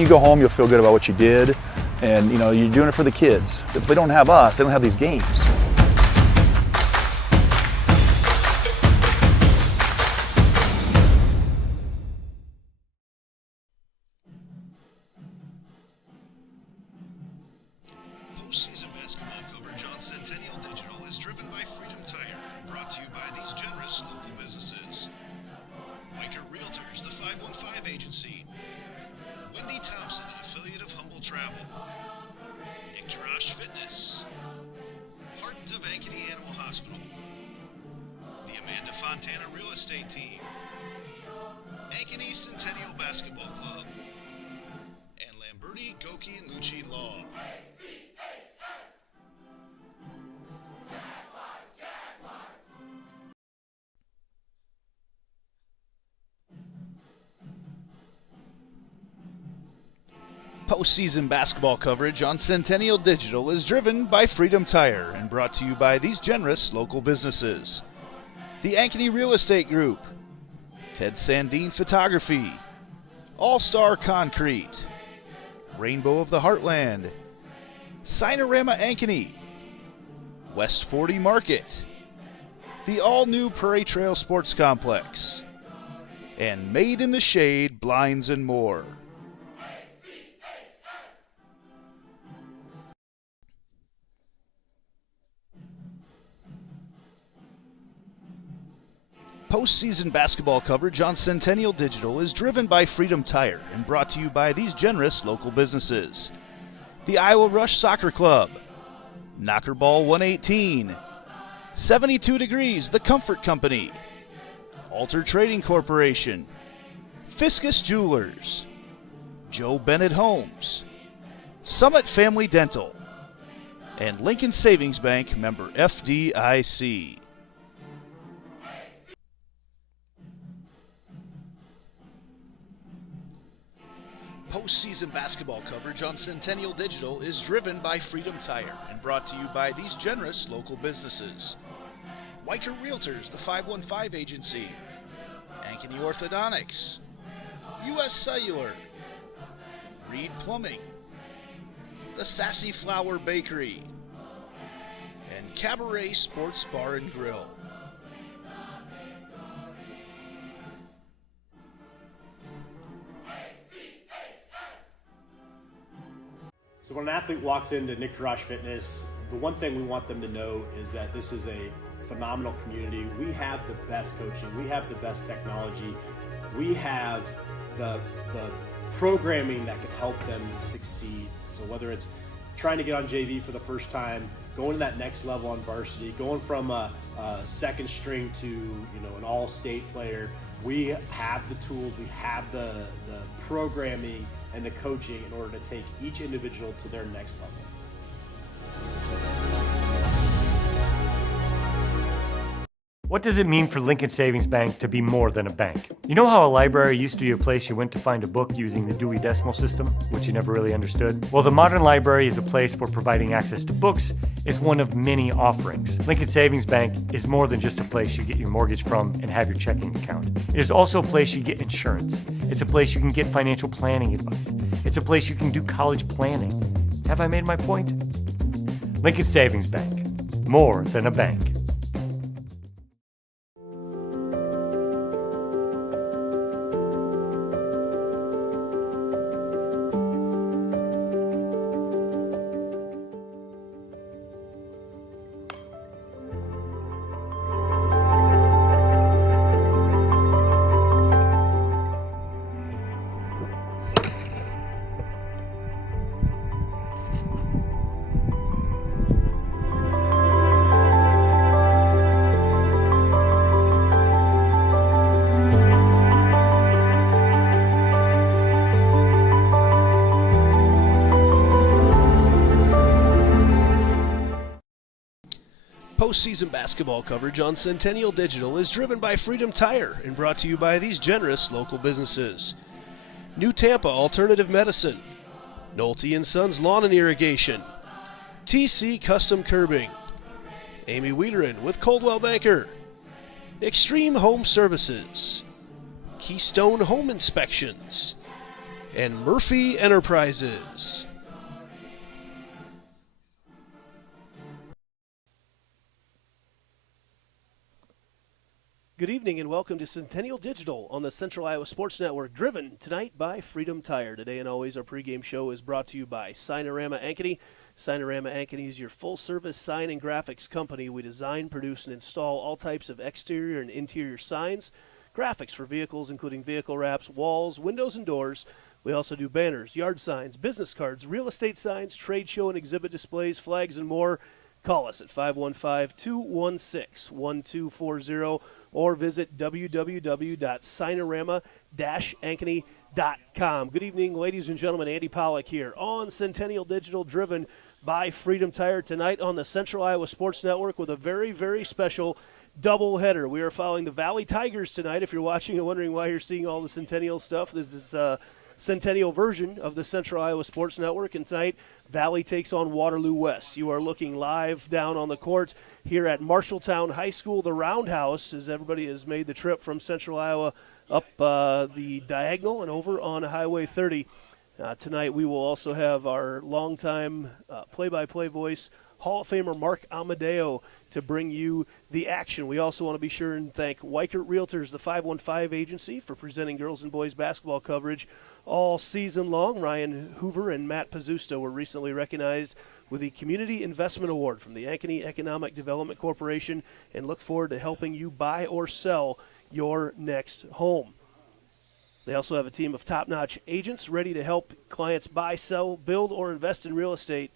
when you go home, you'll feel good about what you did, and you're doing it for the kids. If they don't have us, they don't have these games. Postseason basketball coverage on Centennial Digital is driven by Freedom Tire and brought to you by these generous local businesses. Wiker Realtors, the 515 Agency. Wendy Thompson, an affiliate of Humble Travel. Nick Fitness. Heart of Ankeny Animal Hospital. The Amanda Fontana Real Estate Team. Ankeny Centennial Basketball Club. And Lamberti, Goki, and Lucci Law. Postseason basketball coverage on Centennial Digital is driven by Freedom Tire and brought to you by these generous local businesses. The Ankeny Real Estate Group, Ted Sandine Photography, All-Star Concrete, Rainbow of the Heartland, Sinorama Ankeny, West 40 Market, the all-new Prairie Trail Sports Complex, and Made in the Shade Blinds and More. Postseason basketball coverage on Centennial Digital is driven by Freedom Tire and brought to you by these generous local businesses. The Iowa Rush Soccer Club, Knockerball 118, 72 Degrees, The Comfort Company, Alter Trading Corporation, Fiscus Jewelers, Joe Bennett Homes, Summit Family Dental, and Lincoln Savings Bank, member FDIC. Postseason basketball coverage on Centennial Digital is driven by Freedom Tire and brought to you by these generous local businesses. Wiker Realtors, the 515 Agency, Ankeny Orthodontics, U.S. Cellular, Reed Plumbing, the Sassy Flower Bakery, and Cabaret Sports Bar and Grill. So when an athlete walks into Nick Fitness, the one thing we want them to know is that this is a phenomenal community. We have the best coaching, we have the best technology, we have the programming that can help them succeed. So whether it's trying to get on JV for the first time, going to that next level on varsity, going from a second string to an all-state player, we have the tools, we have the programming and the coaching in order to take each individual to their next level. What does it mean for Lincoln Savings Bank to be more than a bank? You know how a library used to be a place you went to find a book using the Dewey Decimal System, which you never really understood? Well, the modern library is a place where providing access to books is one of many offerings. Lincoln Savings Bank is more than just a place you get your mortgage from and have your checking account. It is also a place you get insurance. It's a place you can get financial planning advice. It's a place you can do college planning. Have I made my point? Lincoln Savings Bank, more than a bank. Postseason basketball coverage on Centennial Digital is driven by Freedom Tire and brought to you by these generous local businesses. New Tampa Alternative Medicine, Nolte & Sons Lawn and Irrigation, TC Custom Curbing, Amy Wiederin with Coldwell Banker, Extreme Home Services, Keystone Home Inspections, and Murphy Enterprises. Good evening and welcome to Centennial Digital on the Central Iowa Sports Network, driven tonight by Freedom Tire. Today and always, our pregame show is brought to you by Signorama Ankeny. Signorama Ankeny is your full-service sign and graphics company. We design, produce, and install all types of exterior and interior signs, graphics for vehicles, including vehicle wraps, walls, windows, and doors. We also do banners, yard signs, business cards, real estate signs, trade show and exhibit displays, flags, and more. Call us at 515-216-1240 or visit www.signorama-ankeny.com. Good evening, ladies and gentlemen. Andy Pollack here on Centennial Digital, driven by Freedom Tire, tonight on the Central Iowa Sports Network with a very, very special doubleheader. We are following the Valley Tigers tonight. If you're watching and wondering why you're seeing all the Centennial stuff, this is Centennial version of the Central Iowa Sports Network, and tonight Valley takes on Waterloo West. You are looking live down on the court here at Marshalltown High School, the Roundhouse, as everybody has made the trip from Central Iowa up the diagonal and over on Highway 30. Tonight we will also have our longtime play-by-play voice, Hall of Famer Mark Amadeo, to bring you the action. We also want to be sure and thank Weichert Realtors, the 515 agency, for presenting girls and boys basketball coverage all season long. Ryan Hoover and Matt Pizzusto were recently recognized with the Community Investment Award from the Ankeny Economic Development Corporation, and look forward to helping you buy or sell your next home. They also have a team of top-notch agents ready to help clients buy, sell, build, or invest in real estate.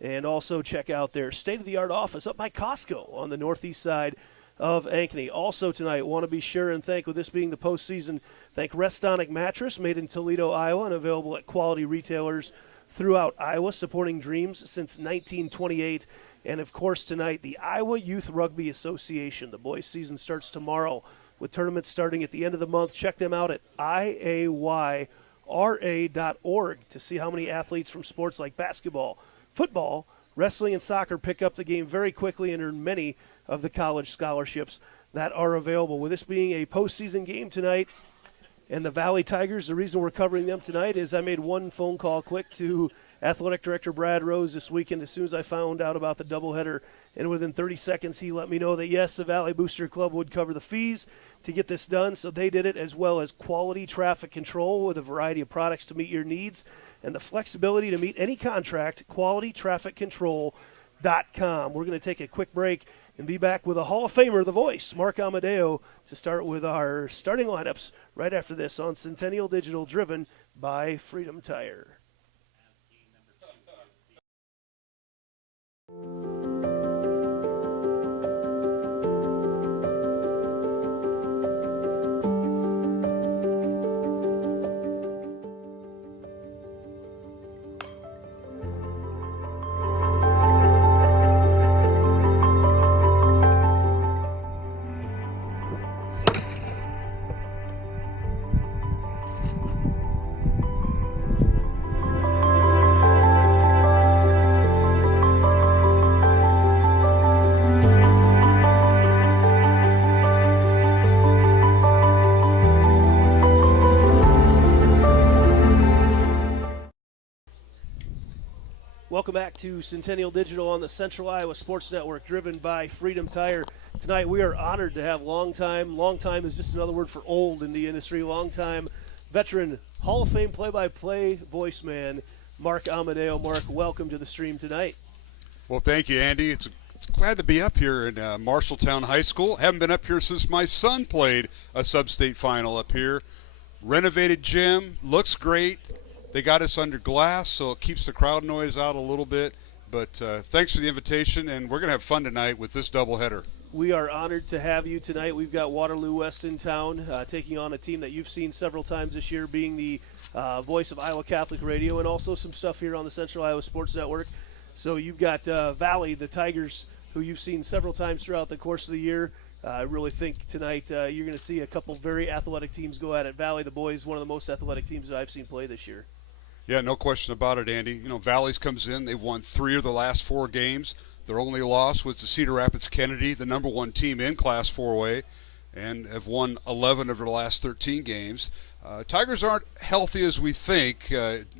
And also check out their state-of-the-art office up by Costco on the northeast side of Ankeny. Also tonight, want to be sure and thank, with this being the postseason, thank Restonic Mattress, made in Toledo, Iowa, and available at quality retailers throughout Iowa, supporting dreams since 1928. And, of course, tonight, the Iowa Youth Rugby Association. The boys' season starts tomorrow with tournaments starting at the end of the month. Check them out at iayra.org to see how many athletes from sports like basketball, football, wrestling, and soccer pick up the game very quickly and earn many of the college scholarships that are available. With this being a postseason game tonight, and the Valley Tigers, the reason we're covering them tonight is I made one phone call quick to Athletic Director Brad Rose this weekend as soon as I found out about the doubleheader, and within 30 seconds he let me know that, yes, the Valley Booster Club would cover the fees to get this done, so they did it, as well as quality traffic control with a variety of products to meet your needs, and the flexibility to meet any contract, qualitytrafficcontrol.com. We're going to take a quick break and be back with a Hall of Famer, the voice, Mark Amadeo, to start with our starting lineups right after this on Centennial Digital, driven by Freedom Tire. Welcome back to Centennial Digital on the Central Iowa Sports Network, driven by Freedom Tire. Tonight we are honored to have long time is just another word for old in the industry, long-time veteran, Hall of Fame play-by-play voice man, Mark Amadeo. Mark, welcome to the stream tonight. Well, thank you, Andy. It's glad to be up here in Marshalltown High School. Haven't been up here since my son played a sub-state final up here. Renovated gym, looks great. They got us under glass, so it keeps the crowd noise out a little bit. But thanks for the invitation, and we're going to have fun tonight with this doubleheader. We are honored to have you tonight. We've got Waterloo West in town, taking on a team that you've seen several times this year, being the voice of Iowa Catholic Radio, and also some stuff here on the Central Iowa Sports Network. So you've got Valley, the Tigers, who you've seen several times throughout the course of the year. I really think tonight you're going to see a couple very athletic teams go at it. Valley, the boys, one of the most athletic teams that I've seen play this year. Yeah, no question about it, Andy. You know, Valley's comes in. They've won 3 of the last 4 games. Their only loss was to Cedar Rapids Kennedy, the number 1 team in Class 4A. and have won 11 of their last 13 games. Tigers aren't healthy as we think.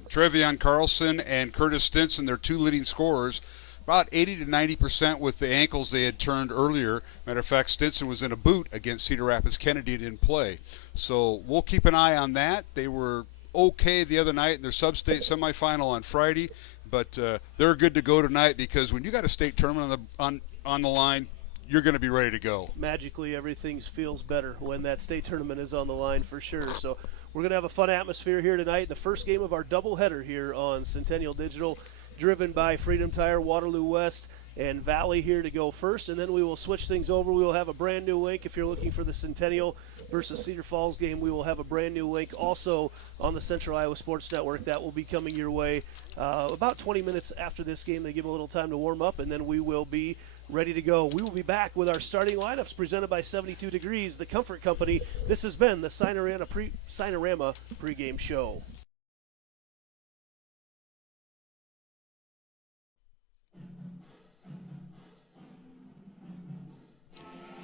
Trevion Carlson and Curtis Stinson, their two leading scorers, about 80 to 90% with the ankles they had turned earlier. Matter of fact, Stinson was in a boot against Cedar Rapids. Kennedy didn't play. So we'll keep an eye on that. They were okay the other night in their sub-state semifinal on Friday, but they're good to go tonight because when you got a state tournament on the line, you're going to be ready to go. Magically, everything feels better when that state tournament is on the line for sure. So we're going to have a fun atmosphere here tonight. The first game of our doubleheader here on Centennial Digital, driven by Freedom Tire, Waterloo West, and Valley here to go first, and then we will switch things over. We will have a brand new link if you're looking for the Centennial versus Cedar Falls game. We will have a brand new link also on the Central Iowa Sports Network. That will be coming your way about 20 minutes after this game. They give a little time to warm up, and then we will be ready to go. We will be back with our starting lineups presented by 72 Degrees, the Comfort Company. This has been the Sinorama pregame show.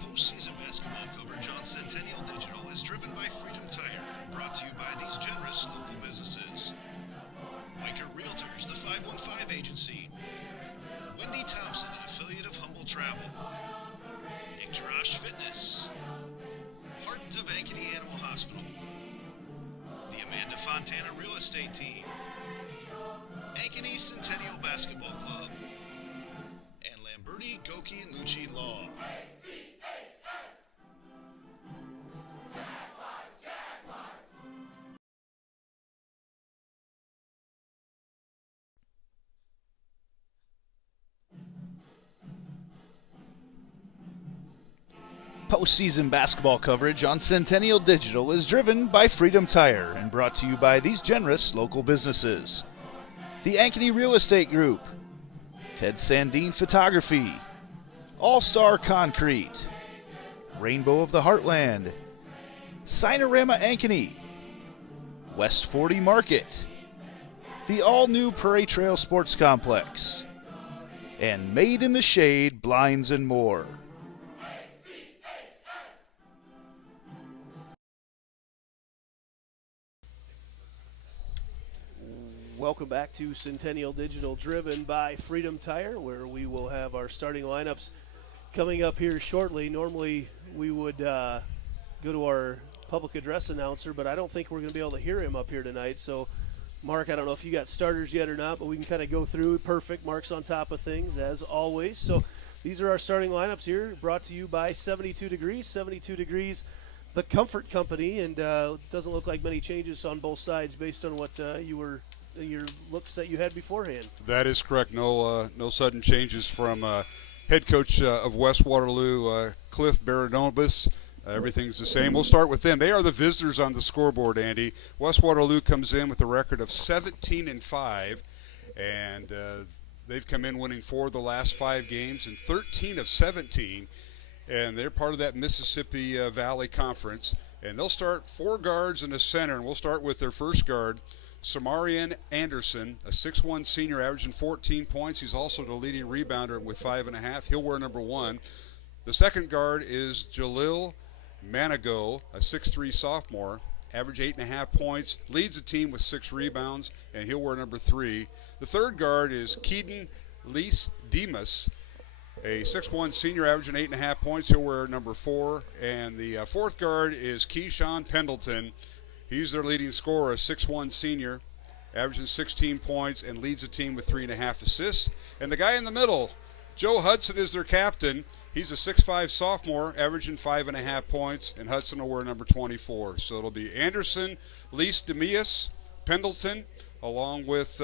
Postseason basketball coverage on Centennial Digital is driven by Freedom Tire and brought to you by these generous local businesses. Waker Realtors, the 515 Agency. Wendy Thompson, an affiliate of Humble Travel. Nick Fitness. Heart of Ankeny Animal Hospital. The Amanda Fontana Real Estate Team. Ankeny Centennial Basketball Club. And Lamberti, Goki, and Lucci Law. Postseason basketball coverage on Centennial Digital is driven by Freedom Tire and brought to you by these generous local businesses. The Ankeny Real Estate Group, Ted Sandine Photography, All-Star Concrete, Rainbow of the Heartland, Sinorama Ankeny, West 40 Market, the all-new Prairie Trail Sports Complex, and Made in the Shade Blinds and More. Welcome back to Centennial Digital, driven by Freedom Tire, where we will have our starting lineups coming up here shortly. Normally we would go to our public address announcer, but I don't think we're going to be able to hear him up here tonight. So, Mark, I don't know if you got starters yet or not, but we can kind of go through. Perfect. Mark's on top of things, as always. So these are our starting lineups here, brought to you by 72 Degrees. 72 Degrees, the Comfort Company, and it doesn't look like many changes on both sides based on what your looks that you had beforehand. That is correct. No sudden changes from head coach of West Waterloo, Cliff Baranobis. Everything's the same. We'll start with them. They are the visitors on the scoreboard, Andy. West Waterloo comes in with a record of 17-5, and they've come in winning 4 of the last 5 games and 13 of 17, and they're part of that Mississippi Valley Conference. And they'll start 4 guards and a center, and we'll start with their first guard, Samarian Anderson, a 6'1 senior averaging 14 points. He's also the leading rebounder with 5.5. He'll wear number 1. The second guard is Jalil Manigo, a 6'3 sophomore, average 8.5 points, leads the team with 6 rebounds, and he'll wear number 3. The third guard is Keaton Lees Demas, a 6'1 senior averaging 8.5 points. He'll wear number 4. And the fourth guard is Keyshawn Pendleton. He's their leading scorer, a 6'1 senior, averaging 16 points and leads the team with 3.5 assists. And the guy in the middle, Joe Hudson, is their captain. He's a 6'5 sophomore, averaging 5.5 points, and Hudson will wear number 24. So it'll be Anderson, Lees Demias, Pendleton, along with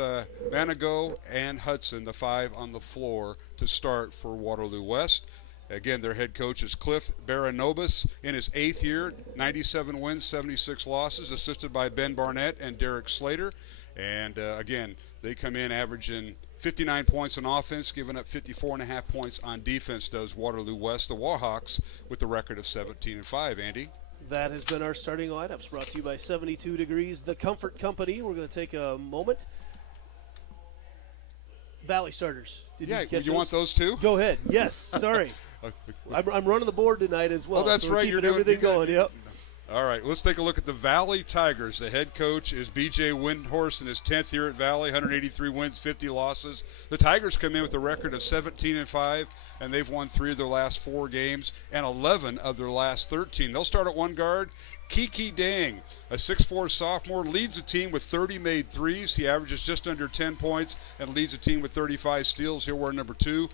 Manigo and Hudson, the 5 on the floor to start for Waterloo West. Again, their head coach is Cliff Baranobis in his 8th year, 97 wins, 76 losses, assisted by Ben Barnett and Derek Slater. And again, they come in averaging 59 points on offense, giving up 54.5 points on defense, does Waterloo West. The Warhawks with the record of 17-5, Andy. That has been our starting lineups, brought to you by 72 Degrees, the Comfort Company. We're going to take a moment. Valley starters. You want those too? Go ahead. Yes, sorry. I'm running the board tonight as well. Oh, that's so we're right. keeping You're doing everything going. Yep. All right, let's take a look at the Valley Tigers. The head coach is B.J. Windhorst in his 10th year at Valley, 183 wins, 50 losses. The Tigers come in with a record of 17-5, and they've won 3 of their last 4 games and 11 of their last 13. They'll start at one guard. Kiki Dang, a 6'4 sophomore, leads the team with 30 made threes. He averages just under 10 points and leads the team with 35 steals. He'll wear number 2.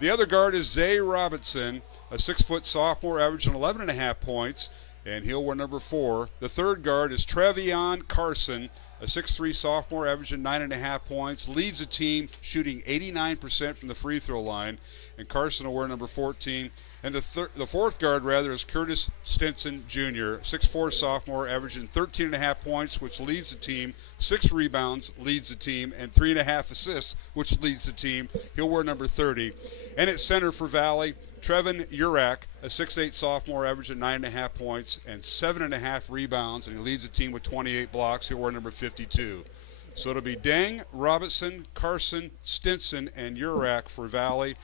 The other guard is Zay Robinson, a 6-foot sophomore, averaging 11.5 points, and he'll wear number 4. The third guard is Trevion Carson, a 6'3 sophomore, averaging 9.5 points, leads the team shooting 89% from the free throw line, and Carson will wear number 14. And the fourth guard, is Curtis Stinson Jr., 6'4 sophomore, averaging 13.5 points, which leads the team, 6 rebounds, leads the team, and 3.5 assists, which leads the team. He'll wear number 30. And at center for Valley, Trevin Urak, a 6'8 sophomore, averaging 9.5 points and 7.5 rebounds, and he leads the team with 28 blocks. He'll wear number 52. So it'll be Dang, Robinson, Carson, Stinson, and Urak for Valley.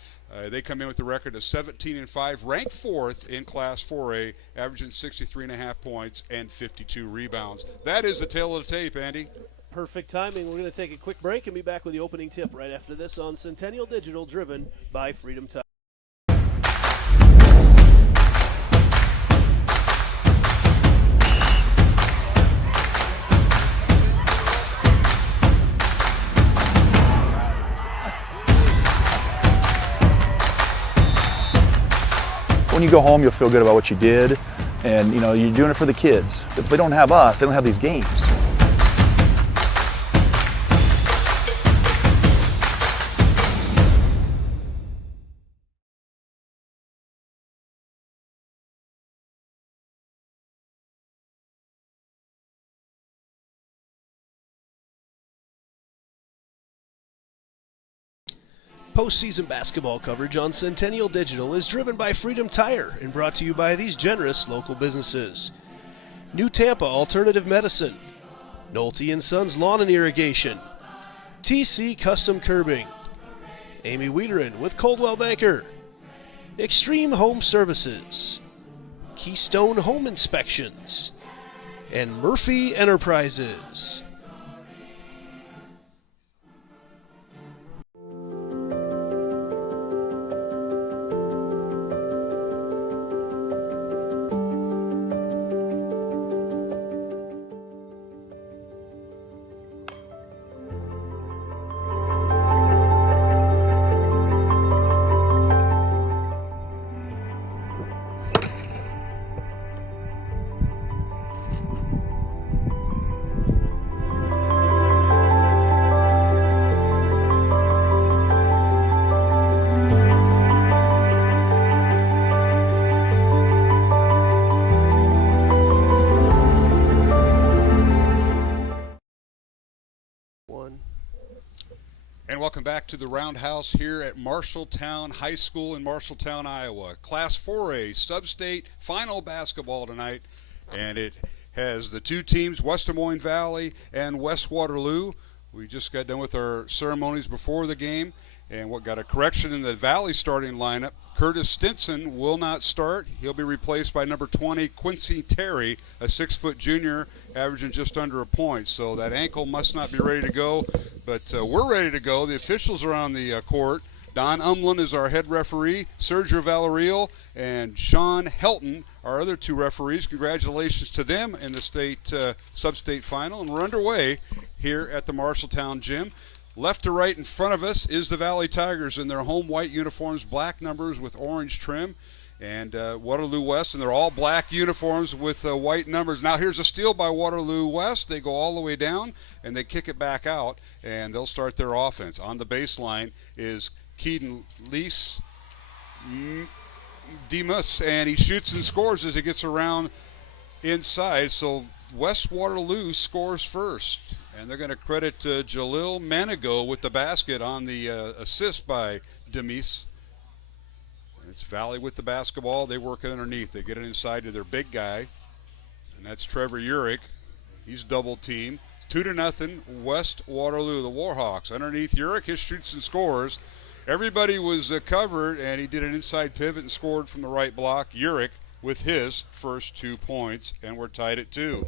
They come in with a record of 17-5, ranked 4th in Class 4A, averaging 63.5 points and 52 rebounds. That is the tale of the tape, Andy. Perfect timing. We're going to take a quick break and be back with the opening tip right after this on Centennial Digital, driven by Freedom Tire. When you go home, you'll feel good about what you did, and you know you're doing it for the kids. If they don't have us, they don't have these games. Postseason basketball coverage on Centennial Digital is driven by Freedom Tire and brought to you by these generous local businesses. New Tampa Alternative Medicine, Nolte & Sons Lawn and Irrigation, TC Custom Curbing, Amy Wiederin with Coldwell Banker, Extreme Home Services, Keystone Home Inspections, and Murphy Enterprises. And welcome back to the Roundhouse here at Marshalltown High School in Marshalltown, Iowa. Class 4A Sub-State Final basketball tonight, and it has the two teams, West Des Moines Valley and West Waterloo. We just got done with our ceremonies before the game, and what got a correction in the Valley starting lineup. Curtis Stinson will not start. He'll be replaced by number 20, Quincy Terry, a 6-foot junior, averaging just under a point. So that ankle must not be ready to go, but we're ready to go. The officials are on the court. Don Umlin is our head referee, Sergio Valareal and Sean Helton, our other two referees. Congratulations to them in the state sub-state final, and we're underway here at the Marshalltown Gym. Left to right in front of us is the Valley Tigers in their home white uniforms, black numbers with orange trim, and Waterloo West, and they're all black uniforms with white numbers. Now here's a steal by Waterloo West. They go all the way down, and they kick it back out, and they'll start their offense. On the baseline is Keaton Lease Demas, and he shoots and scores as he gets around inside. So West Waterloo scores first. And they're going to credit Jalil Manigo with the basket on the assist by Demis. It's Valley with the basketball. They work it underneath. They get it inside to their big guy, and that's Trevor Urick. He's double teamed. 2-0, West Waterloo, the Warhawks. Underneath Urick, his shoots and scores. Everybody was covered, and he did an inside pivot and scored from the right block. Urich with his first 2 points, and we're tied at 2.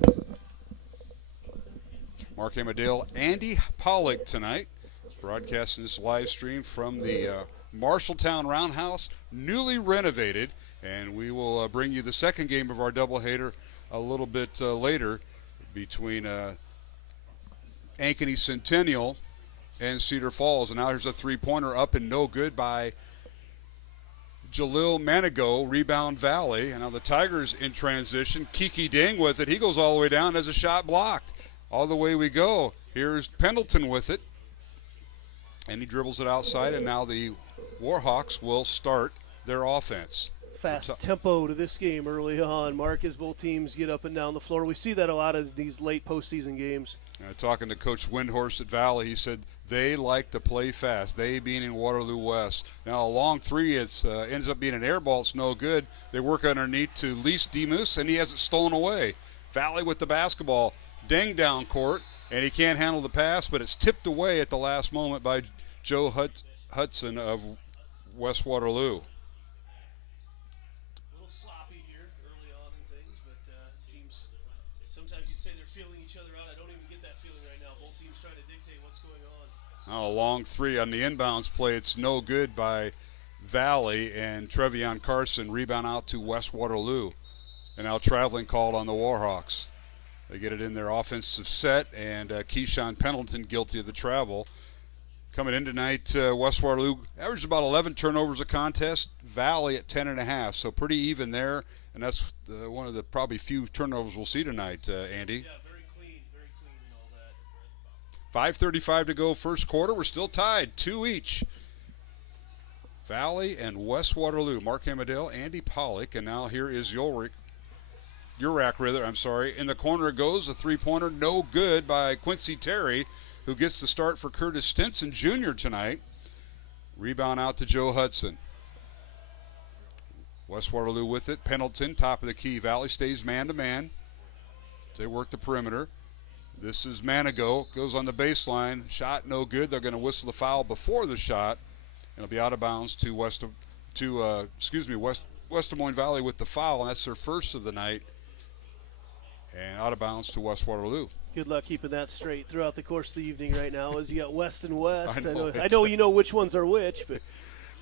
Mark Amadale, Andy Pollock tonight, broadcasting this live stream from the Marshalltown Roundhouse, newly renovated, and we will bring you the second game of our doubleheader a little bit later between Ankeny Centennial and Cedar Falls. And now here's a three-pointer up and no good by Jalil Manigo, rebound Valley. And now the Tigers in transition. Kiki Ding with it. He goes all the way down as a shot blocked. All the way we go. Here's Pendleton with it. And he dribbles it outside, and now the Warhawks will start their offense. Fast tempo to this game early on, Mark, as both teams get up and down the floor. We see that a lot as these late postseason games. Talking to Coach Windhorst at Valley, he said they like to play fast, they being in Waterloo West. Now, a long three, it ends up being an air ball. It's no good. They work underneath to Lise Demus, and he has it stolen away. Valley with the basketball. Deng down court, and he can't handle the pass, but it's tipped away at the last moment by Joe Hudson of West Waterloo. Sloppy here early on in things, but teams, sometimes you'd say they're feeling each other out. I don't even get that feeling right now. Both teams trying to dictate what's going on. Now a long three on the inbounds play. It's no good by Valley, and Trevion Carson rebound out to West Waterloo. And now traveling called on the Warhawks. They get it in their offensive set, and Keyshawn Pendleton guilty of the travel. Coming in tonight, West Waterloo averaged about 11 turnovers a contest. Valley at 10.5, so pretty even there. And that's one of the probably few turnovers we'll see tonight, Andy. Yeah, very clean and all that. 5:35 to go first quarter. We're still tied, 2 each. Valley and West Waterloo. Mark Amadale, Andy Pollock, and now here is Urak, I'm sorry. In the corner it goes, a three-pointer, no good by Quincy Terry, who gets the start for Curtis Stinson Jr. tonight. Rebound out to Joe Hudson. West Waterloo with it. Pendleton, top of the key. Valley stays man-to-man. They work the perimeter. This is Manigo. Goes on the baseline. Shot no good. They're going to whistle the foul before the shot. It'll be out of bounds to West Des Moines Valley with the foul, and that's their first of the night. And out of bounds to West Waterloo. Good luck keeping that straight throughout the course of the evening right now as you got West and West. I know you know which ones are which, but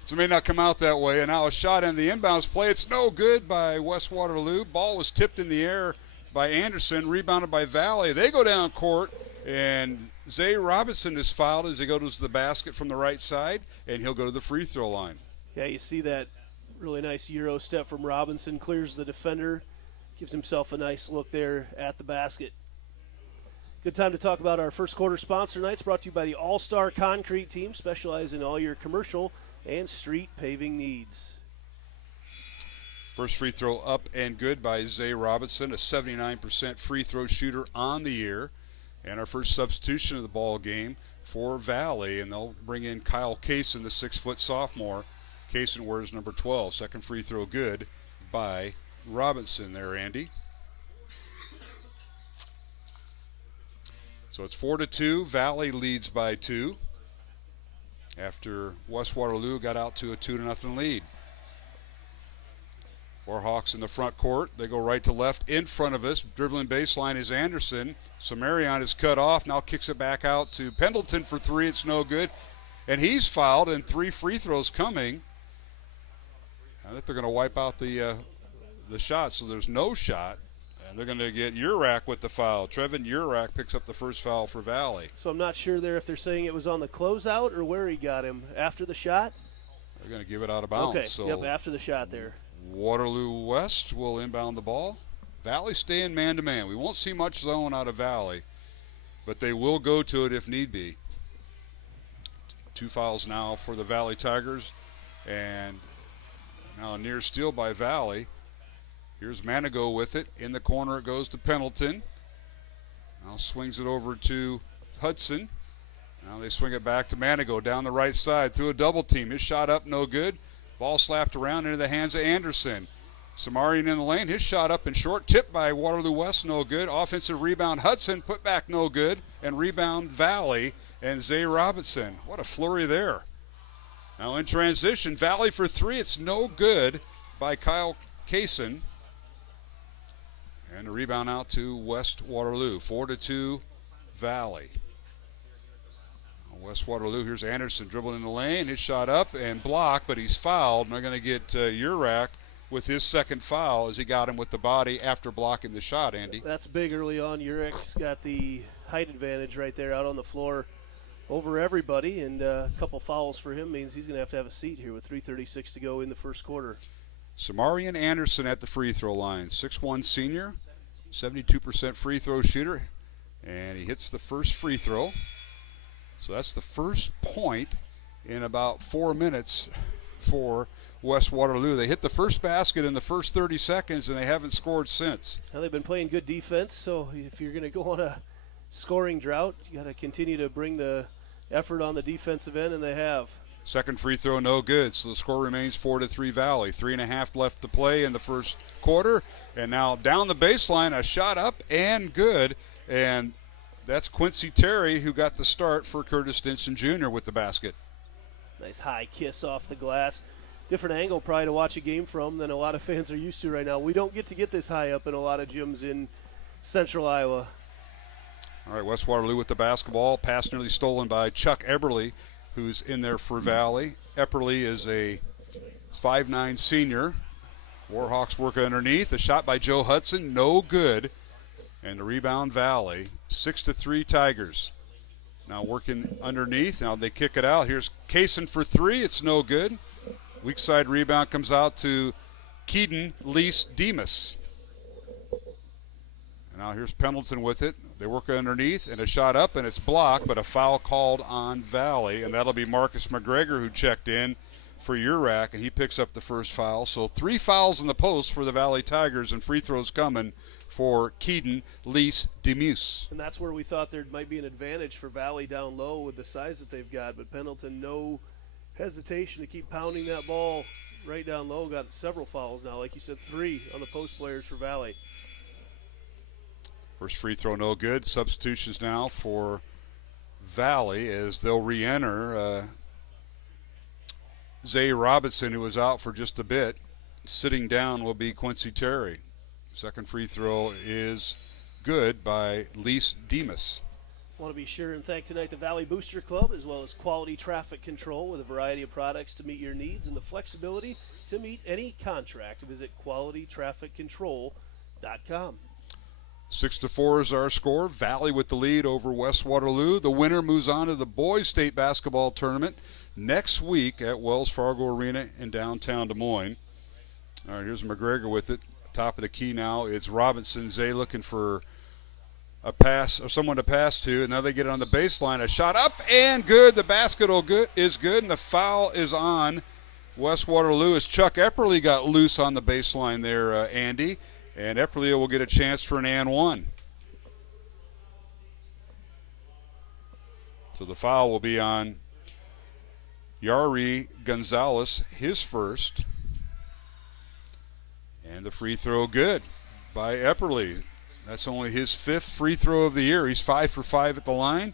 so it may not come out that way. And now a shot in the inbounds play. It's no good by West Waterloo. Ball was tipped in the air by Anderson, rebounded by Valley. They go down court, and Zay Robinson is fouled as he goes to the basket from the right side, and he'll go to the free throw line. Yeah, you see that really nice Euro step from Robinson, clears the defender, gives himself a nice look there at the basket. Good time to talk about our first quarter sponsor tonight. It's brought to you by the All-Star Concrete Team, specializing in all your commercial and street paving needs. First free throw up and good by Zay Robinson, a 79% free throw shooter on the year. And our first substitution of the ball game for Valley, and they'll bring in Kyle Kaysen, the 6-foot sophomore. Kaysen wears number 12. Second free throw good by Robinson there, Andy. So it's 4-2. Valley leads by 2 after West Waterloo got out to a 2-0 lead. Warhawks in the front court. They go right to left in front of us. Dribbling baseline is Anderson. Samarion is cut off. Now kicks it back out to Pendleton for 3. It's no good. And he's fouled, and 3 free throws coming. I think they're going to wipe out the shot, so there's no shot. And they're going to get Urak with the foul. Trevin Urak picks up the first foul for Valley. So I'm not sure there if they're saying it was on the closeout or where he got him. After the shot? They're going to give it out of bounds. Okay, so yep, after the shot there. Waterloo West will inbound the ball. Valley staying man-to-man. We won't see much zone out of Valley, but they will go to it if need be. 2 fouls now for the Valley Tigers, and now a near steal by Valley. Here's Manigo with it. In the corner it goes to Pendleton. Now swings it over to Hudson. Now they swing it back to Manigo down the right side through a double team. His shot up, no good. Ball slapped around into the hands of Anderson. Samarian in the lane. His shot up and short. Tipped by Waterloo West, no good. Offensive rebound Hudson. Put back, no good. And rebound Valley and Zay Robinson. What a flurry there. Now in transition, Valley for three. It's no good by Kyle Kaysen. And the rebound out to West Waterloo. 4-2 Valley. West Waterloo, here's Anderson dribbling in the lane. His shot up and blocked, but he's fouled. And they're going to get Urak with his second foul as he got him with the body after blocking the shot, Andy. That's big early on. Urak's got the height advantage right there out on the floor over everybody, and a couple fouls for him means he's going to have a seat here with 3:36 to go in the first quarter. Samarian Anderson at the free throw line. 6'1 senior, 72% free throw shooter, and he hits the first free throw. So that's the first point in about 4 minutes for West Waterloo. They hit the first basket in the first 30 seconds, and they haven't scored since. Now they've been playing good defense, so if you're going to go on a scoring drought, you got to continue to bring the effort on the defensive end, and they have. Second free throw, no good. So the score remains 4-3 Valley. 3.5 left to play in the first quarter. And now down the baseline, a shot up and good. And that's Quincy Terry who got the start for Curtis Stinson Jr. with the basket. Nice high kiss off the glass. Different angle probably to watch a game from than a lot of fans are used to right now. We don't get to get this high up in a lot of gyms in Central Iowa. All right, West Waterloo with the basketball. Pass nearly stolen by Chuck Eberly, who's in there for Valley. Epperly is a 5'9 senior. Warhawks work underneath. A shot by Joe Hudson, no good. And the rebound Valley. 6-3 Tigers. Now working underneath. Now they kick it out. Here's Kaysen for three. It's no good. Weak side rebound comes out to Keaton Lease Demas. And now here's Pendleton with it. They work underneath, and a shot up, and it's blocked, but a foul called on Valley, and that'll be Marcus McGregor who checked in for Urak, and he picks up the first foul. So 3 fouls in the post for the Valley Tigers, and free throws coming for Keaton Lease Demus. And that's where we thought there might be an advantage for Valley down low with the size that they've got, but Pendleton, no hesitation to keep pounding that ball right down low. Got several fouls now, like you said, 3 on the post players for Valley. First free throw no good. Substitutions now for Valley as they'll re-enter. Zay Robinson, who was out for just a bit. Sitting down will be Quincy Terry. Second free throw is good by Lease Demas. Want to be sure and thank tonight the Valley Booster Club, as well as Quality Traffic Control, with a variety of products to meet your needs and the flexibility to meet any contract. Visit qualitytrafficcontrol.com. 6-4 is our score. Valley with the lead over West Waterloo. The winner moves on to the boys state basketball tournament next week at Wells Fargo Arena in downtown Des Moines. All right, here's McGregor with it. Top of the key now. It's Robinson. Zay looking for a pass or someone to pass to, and now they get it on the baseline. A shot up and good. The basket is good, and the foul is on West Waterloo as Chuck Epperly got loose on the baseline there, Andy. And Epperly will get a chance for an and one. So the foul will be on Yari Gonzalez, his first. And the free throw good by Epperly. That's only his 5th free throw of the year. He's 5 for 5 at the line.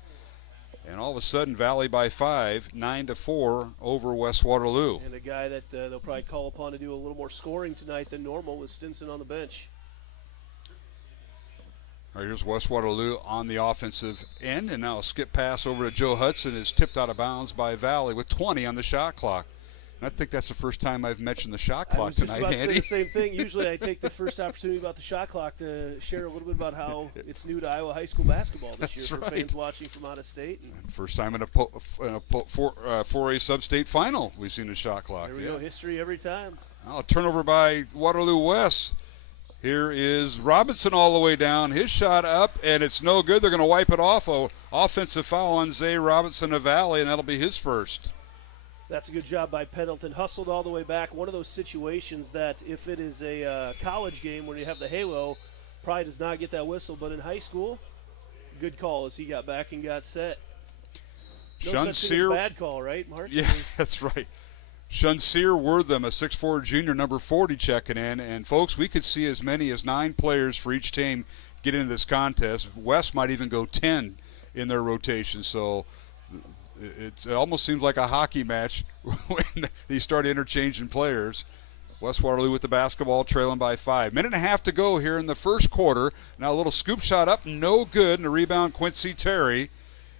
And all of a sudden, Valley by 5, 9-4 over West Waterloo. And a guy that they'll probably call upon to do a little more scoring tonight than normal with Stinson on the bench. All right, here's West Waterloo on the offensive end, and now a skip pass over to Joe Hudson is tipped out of bounds by Valley with 20 on the shot clock. And I think that's the first time I've mentioned the shot clock tonight, Andy. I was just about to say the same thing. Usually I take the first opportunity about the shot clock to share a little bit about how it's new to Iowa high school basketball this year for fans watching from out of state. And first time in a 4A sub-state final we've seen a shot clock. There we go, history every time. Now a turnover by Waterloo West. Here is Robinson all the way down. His shot up, and it's no good. They're going to wipe it off. A offensive foul on Zay Robinson of Valley, and that'll be his first. That's a good job by Pendleton. Hustled all the way back. One of those situations that if it is a college game where you have the halo, probably does not get that whistle. But in high school, good call as he got back and got set. No such thing as bad call, right, Mark? Yeah, that's right. Shunsir Wortham, a 6'4 junior, number 40, checking in. And, folks, we could see as many as 9 players for each team get into this contest. West might even go 10 in their rotation. So It almost seems like a hockey match when they start interchanging players. West Waterloo with the basketball, trailing by 5. Minute and a half to go here in the first quarter. Now a little scoop shot up, no good, and a rebound Quincy Terry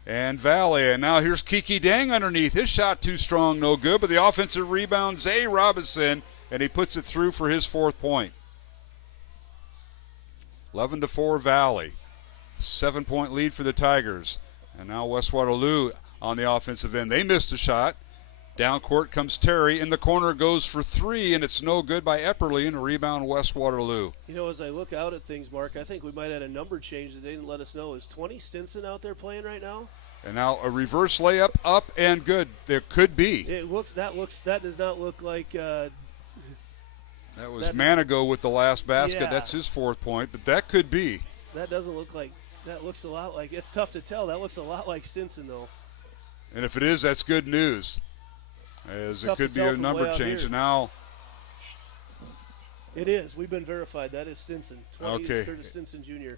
and Valley. And now here's Kiki Dang underneath. His shot too strong, no good, but the offensive rebound, Zay Robinson, and he puts it through for his 4th point. 11-4 Valley. 7-point lead for the Tigers. And now West Waterloo on the offensive end. They missed a shot. Down court comes Terry. In the corner goes for 3, and it's no good by Epperly, and a rebound West Waterloo. You know, as I look out at things, Mark, I think we might have a number change that they didn't let us know. Is 20 Stinson out there playing right now? And now a reverse layup, up and good. There could be. That does not look like. That was Manigo with the last basket. Yeah. That's his 4th point, but that could be. That doesn't look like. That looks a lot like. It's tough to tell. That looks a lot like Stinson, though. And if it is, that's good news, as it could be a number change. And now it is. We've been verified. That is Stinson. 20 okay. is Curtis Stinson Jr.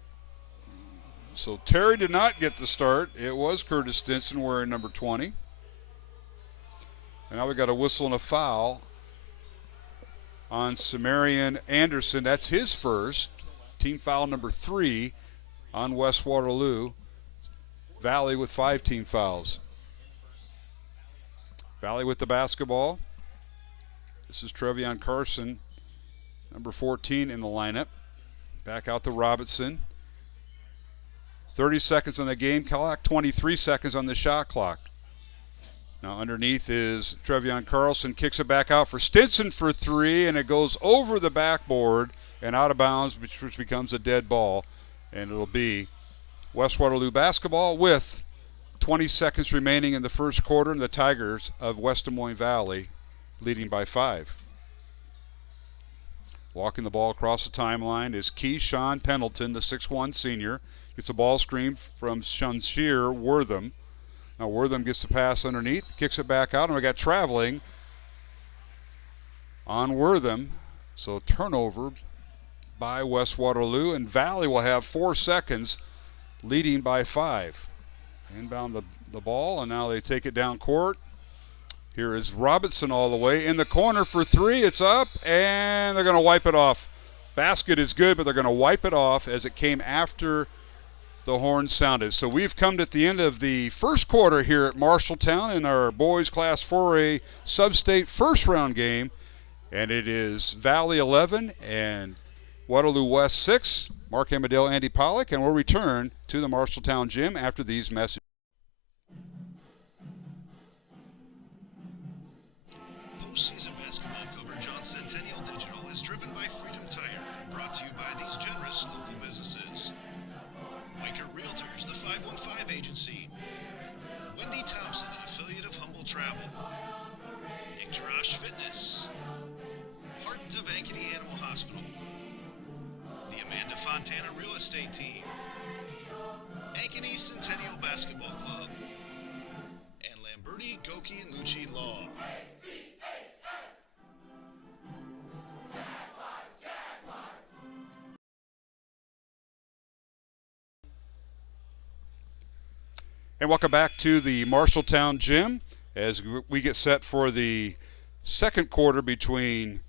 So Terry did not get the start. It was Curtis Stinson wearing number 20. And now we got a whistle and a foul on Samarian Anderson. That's his first. Team foul number 3 on West Waterloo. Valley with 5 team fouls. Valley with the basketball. This is Trevion Carson, number 14 in the lineup. Back out to Robinson. 30 seconds on the game clock, 23 seconds on the shot clock. Now underneath is Trevion Carlson, kicks it back out for Stinson for 3, and it goes over the backboard and out of bounds, which becomes a dead ball. And it'll be West Waterloo basketball with 20 seconds remaining in the first quarter, and the Tigers of West Des Moines Valley leading by 5. Walking the ball across the timeline is Keyshawn Pendleton, the 6'1 senior. Gets a ball screen from Shanshir Wortham. Now Wortham gets the pass underneath, kicks it back out, and we got traveling on Wortham. So turnover by West Waterloo, and Valley will have 4 seconds, leading by 5. Inbound the ball, and now they take it down court. Here is Robinson all the way in the corner for 3. It's up, and they're going to wipe it off. Basket is good, but they're going to wipe it off as it came after the horn sounded. So we've come to the end of the first quarter here at Marshalltown in our boys Class 4A sub-state first round game, and it is Valley 11 and Waterloo West 6. Mark Amadale, Andy Pollock, and we'll return to the Marshalltown gym after these messages. Postseason basketball coverage on Centennial Digital is driven by Freedom Tire, brought to you by these generous local businesses. Waker Realtors, the 515 agency. Wendy Thompson, an affiliate of Humble Travel. Nick Fitness. Heart of Ankeny Animal Hospital. The Amanda Fontana Real Estate Team. Ankeny Centennial Basketball Club. And Lamberti, Goki, and Lucci Law. And welcome back to the Marshalltown gym as we get set for the second quarter between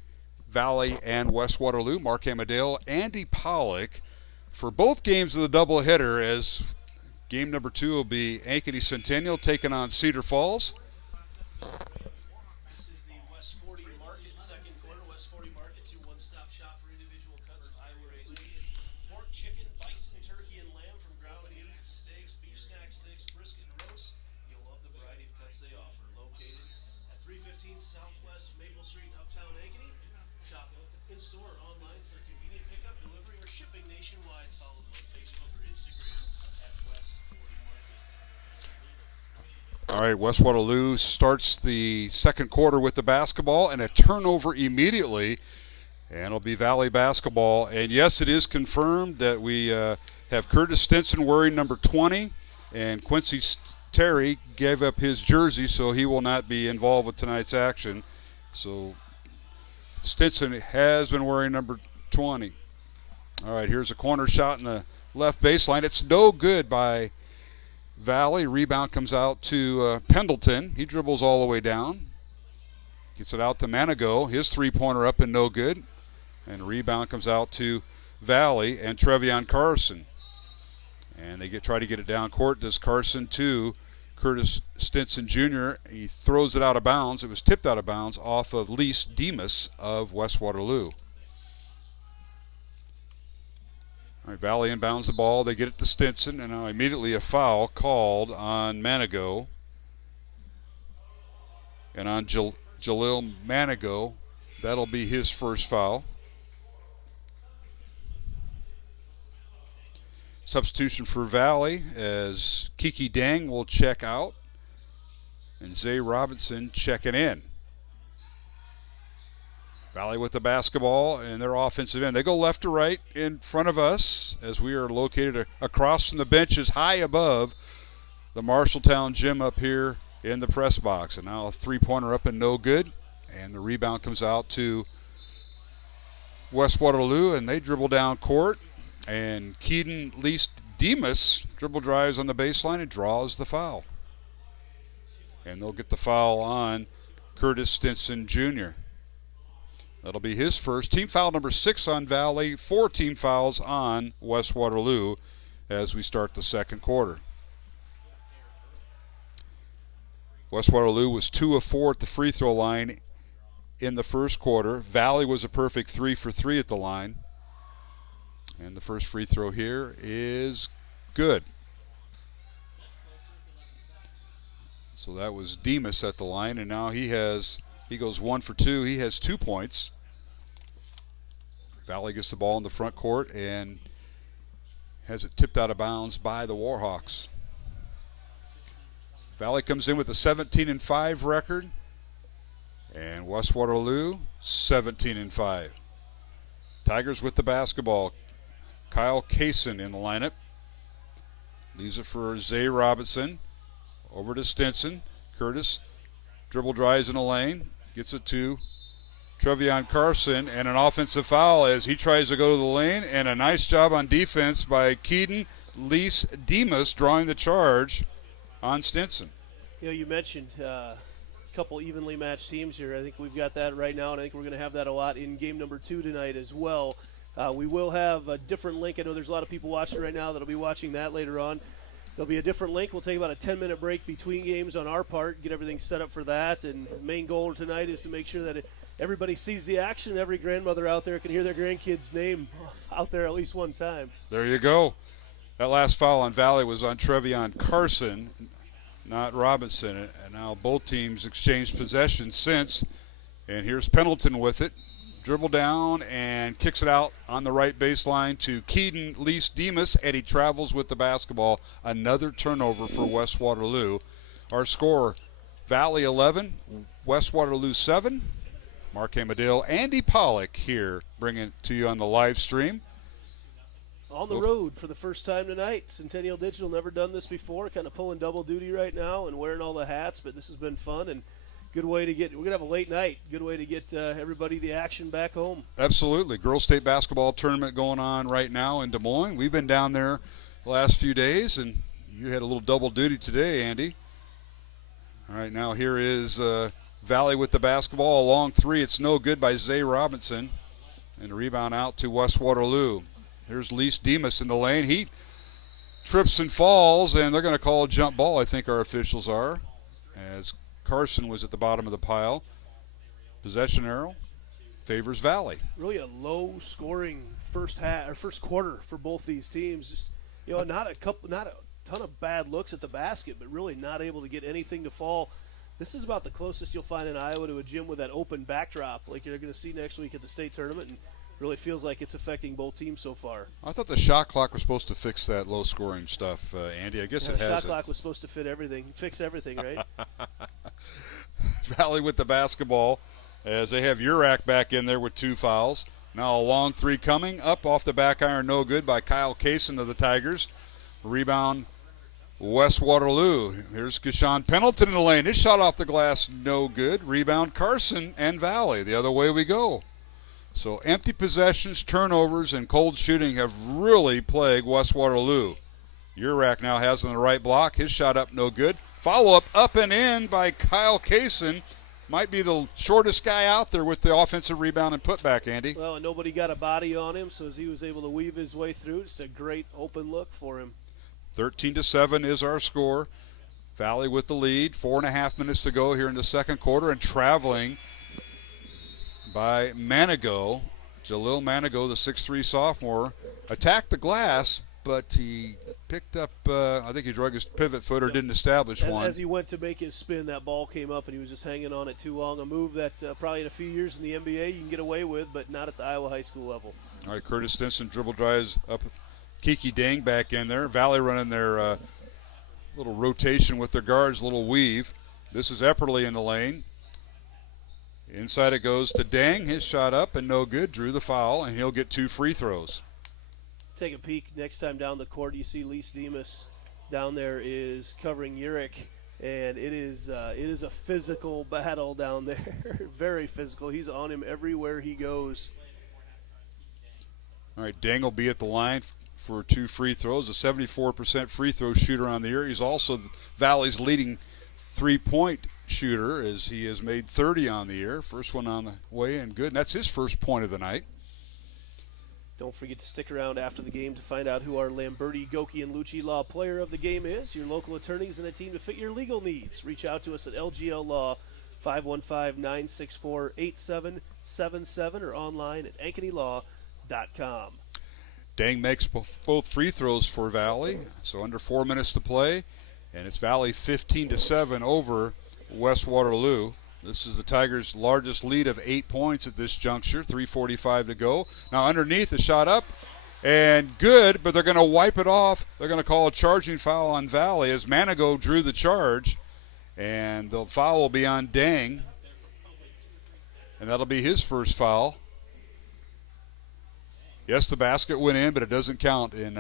Valley and West Waterloo. Mark Amadale, Andy Pollock for both games of the doubleheader, as game number 2 will be Ankeny Centennial taking on Cedar Falls. This is the West 40 Market second quarter. West 40 Market's your one-stop shop for individual cuts of Iowa-raised beef, pork, chicken, bison, turkey, and lamb from ground meats, steaks, beef snack steaks, brisket, and roast. You'll love the variety of cuts they offer. Located at 315 Southwest Maple Street, Uptown Ankeny. Shop in-store or online for convenient pickup, delivery, or shipping nationwide. Follow them on Facebook or Instagram at West 40 Market. All right, West Waterloo starts the second quarter with the basketball and a turnover immediately, and it'll be Valley basketball. And yes, it is confirmed that we have Curtis Stinson wearing number 20, and Quincy Terry gave up his jersey, so he will not be involved with tonight's action. So Stinson has been wearing number 20. All right, here's a corner shot in the left baseline. It's no good by Valley. Rebound comes out to Pendleton. He dribbles all the way down. Gets it out to Manigo. His three-pointer up and no good. And rebound comes out to Valley and Trevion Carson. And they try to get it down court. Does Carson to Curtis Stinson Jr. He throws it out of bounds. It was tipped out of bounds off of Lise Demas of West Waterloo. All right, Valley inbounds the ball. They get it to Stinson, and now immediately a foul called on Manigo. And on Jalil Manigo, that'll be his first foul. Substitution for Valley as Kiki Dang will check out and Zay Robinson checking in. Valley with the basketball and their offensive end. They go left to right in front of us as we are located across from the benches high above the Marshalltown gym up here in the press box. And now a three-pointer up and no good. And the rebound comes out to West Waterloo, and they dribble down court. And Keaton Lise Demas dribble drives on the baseline and draws the foul. And they'll get the foul on Curtis Stinson Jr. That'll be his first. Team foul number 6 on Valley, 4 team fouls on West Waterloo as we start the second quarter. West Waterloo was 2 of 4 at the free throw line in the first quarter. Valley was a perfect 3 for 3 at the line. And the first free throw here is good. So that was Demas at the line, and now he goes 1 for 2. He has 2 points. Valley gets the ball in the front court and has it tipped out of bounds by the Warhawks. Valley comes in with a 17-5 record, and West Waterloo 17-5. Tigers with the basketball. Kyle Kaysen in the lineup. Leaves it for Zay Robinson. Over to Stinson. Curtis dribble drives in the lane. Gets it to Trevion Carson, and an offensive foul as he tries to go to the lane, and a nice job on defense by Keaton Lise Demas drawing the charge on Stinson. You know, you mentioned a couple evenly matched teams here. I think we've got that right now, and I think we're going to have that a lot in game number 2 tonight as well. We will have a different link. I know there's a lot of people watching right now that'll be watching that later on. There'll be a different link. We'll take about a 10-minute break between games on our part, get everything set up for that. And the main goal tonight is to make sure that everybody sees the action. Every grandmother out there can hear their grandkid's name out there at least one time. There you go. That last foul on Valley was on Trevion Carson, not Robinson. And now both teams exchanged possession since. And here's Pendleton with it. Dribble down and kicks it out on the right baseline to Keaton Lise Demas, and he travels with the basketball. Another turnover for West Waterloo. Our score, Valley 11, West Waterloo 7. Mark Amadale, Andy Pollock here bringing it to you on the live stream. On the road for the first time tonight. Centennial Digital, never done this before, kind of pulling double duty right now and wearing all the hats, but this has been fun and good way to we're going to have a late night. Good way to get everybody the action back home. Absolutely. Girls State basketball tournament going on right now in Des Moines. We've been down there the last few days, and you had a little double duty today, Andy. All right, now here is Valley with the basketball. A long three. It's no good by Zay Robinson. And a rebound out to West Waterloo. Here's Lise Demas in the lane. He trips and falls, and they're going to call a jump ball, I think our officials are, as Carson was at the bottom of the pile. Possession arrow favors Valley. Really a low-scoring first quarter for both these teams. Just, not a ton of bad looks at the basket, but really not able to get anything to fall. This is about the closest you'll find in Iowa to a gym with that open backdrop, like you're going to see next week at the state tournament, and really feels like it's affecting both teams so far. I thought the shot clock was supposed to fix that low-scoring stuff, Andy. I guess it hasn't. Shot clock was supposed to fix everything, right? Valley with the basketball as they have Urak back in there with 2 fouls. Now a long three coming up off the back iron, no good by Kyle Kaysen of the Tigers. Rebound West Waterloo. Here's Keshawn Pendleton in the lane. His shot off the glass, no good. Rebound Carson and Valley. The other way we go. So empty possessions, turnovers, and cold shooting have really plagued West Waterloo. Urak now has on the right block. His shot up, no good. Follow up and in by Kyle Kaysen. Might be the shortest guy out there with the offensive rebound and putback, Andy. Well, and nobody got a body on him, so as he was able to weave his way through, it's a great open look for him. 13-7 is our score. Valley with the lead. 4.5 minutes to go here in the second quarter, and traveling by Manigo. Jalil Manigo, the 6'3 sophomore, attacked the glass, but he picked up, I think he drug his pivot foot or didn't establish one. As he went to make his spin, that ball came up and he was just hanging on it too long. A move that probably in a few years in the NBA you can get away with, but not at the Iowa high school level. All right, Curtis Stinson dribble drives up. Kiki Dang back in there. Valley running their little rotation with their guards, little weave. This is Epperly in the lane. Inside it goes to Dang. His shot up and no good. Drew the foul, and he'll get 2 free throws. Take a peek next time down the court. You see Lise Demas down there is covering Urich, and it is a physical battle down there. Very physical. He's on him everywhere he goes. All right, Dang will be at the line for 2 free throws, a 74% free throw shooter on the year. He's also Valley's leading 3-point shooter, as he has made 30 on the year. First one on the way and good, and that's his first point of the night. Don't forget to stick around after the game to find out who our Lamberti, Goki, and Lucci Law player of the game is. Your local attorneys and a team to fit your legal needs. Reach out to us at LGL Law, 515-964-8777, or online at ankanylaw.com. Dang makes both free throws for Valley, so under 4 minutes to play, and it's Valley 15-7 over West Waterloo. This is the Tigers' largest lead of 8 points at this juncture, 3:45 to go. Now underneath, the shot up, and good, but they're going to wipe it off. They're going to call a charging foul on Valley as Manigo drew the charge, and the foul will be on Dang, and that'll be his first foul. Yes, the basket went in, but it doesn't count when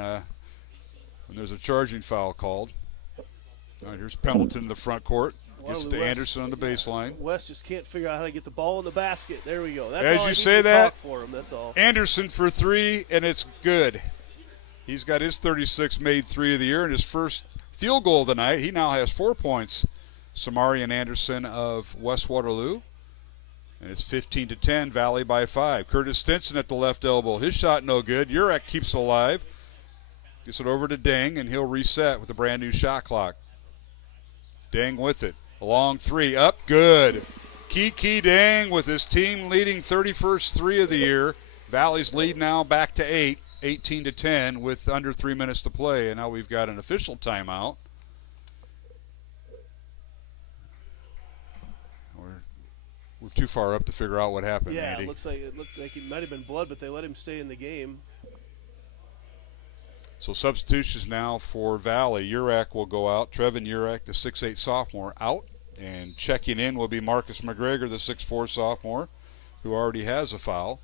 there's a charging foul called. All right, here's Pendleton in the front court. Gets to Anderson on the baseline. West just can't figure out how to get the ball in the basket. There we go. That's As all you I need say to that, talk for him. That's all. Anderson for 3, and it's good. He's got his 36 made 3 of the year and his first field goal of the night. He now has 4 points. Samari and Anderson of West Waterloo. And it's 15-10, Valley by 5. Curtis Stinson at the left elbow. His shot no good. Urek keeps it alive. Gets it over to Dang, and he'll reset with a brand new shot clock. Dang with it. A long 3, up, good. Kiki Dang with his team leading 31st 3 of the year. Valley's lead now back to 8, 18-10 with under 3 minutes to play. And now we've got an official timeout. We're too far up to figure out what happened, yeah, Andy. it looked like it might have been blood, but they let him stay in the game. So substitutions now for Valley. Urek will go out. Trevin Urek, the 6'8 sophomore, out. And checking in will be Marcus McGregor, the 6'4 sophomore, who already has a foul.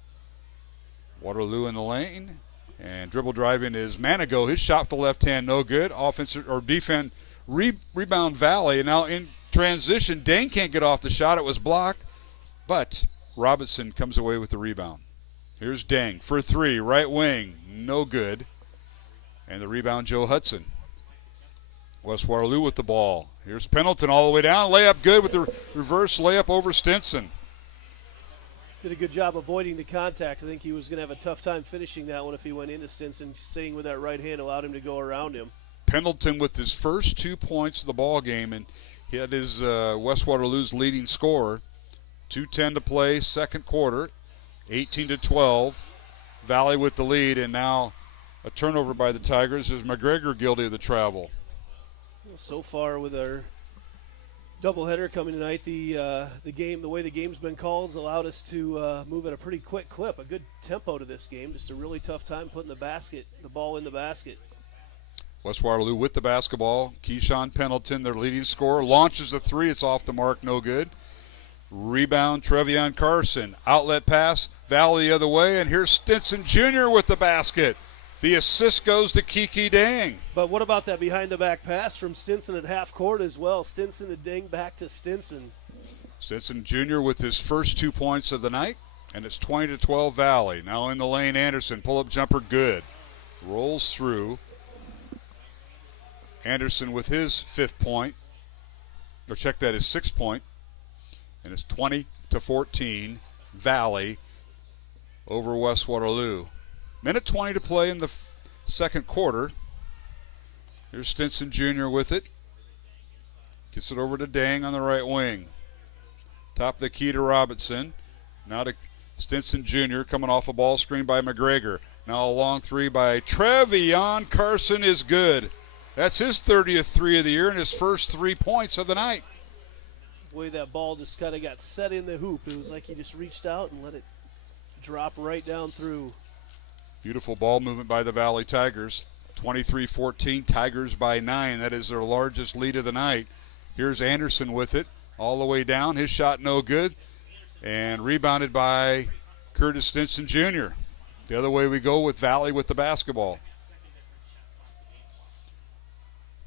Waterloo in the lane. And dribble driving is Manigo. His shot with the left hand, no good. Offensive or defense rebound Valley. And now in transition, Dane can't get off the shot. It was blocked. But Robinson comes away with the rebound. Here's Dang for 3, right wing, no good. And the rebound, Joe Hudson. West Waterloo with the ball. Here's Pendleton all the way down. Layup good with the reverse layup over Stinson. Did a good job avoiding the contact. I think he was going to have a tough time finishing that one if he went into Stinson. Staying with that right hand allowed him to go around him. Pendleton with his first 2 points of the ball game, and he had his West Waterloo's leading scorer. 2:10 to play, second quarter, 18-12. Valley with the lead, and now a turnover by the Tigers. Is McGregor guilty of the travel? So far with our doubleheader coming tonight, the way the game's been called has allowed us to move at a pretty quick clip. A good tempo to this game. Just a really tough time putting the ball in the basket. West Waterloo with the basketball. Keyshawn Pendleton, their leading scorer, launches a 3. It's off the mark, no good. Rebound, Trevion Carson. Outlet pass, Valley the other way, and here's Stinson Jr. with the basket. The assist goes to Kiki Dang. But what about that behind-the-back pass from Stinson at half court as well? Stinson to Dang back to Stinson. Stinson Jr. with his first 2 points of the night, and it's 20-12 Valley. Now in the lane, Anderson, pull-up jumper, good. Rolls through. Anderson with his 5th point. Or check that, his 6th point. And it's 20-14 Valley over West Waterloo. Minute 20 to play in the second quarter. Here's Stinson Jr. with it. Gets it over to Dang on the right wing. Top of the key to Robinson. Now to Stinson Jr. coming off a ball screen by McGregor. Now a long three by Trevion Carson is good. That's his 30th three of the year and his first 3 points of the night. The way that ball just kind of got set in the hoop, it was like he just reached out and let it drop right down through. Beautiful ball movement by the Valley Tigers. 23-14, Tigers by 9. That is their largest lead of the night. Here's Anderson with it all the way down. His shot no good. And rebounded by Curtis Stinson Jr. The other way we go with Valley with the basketball.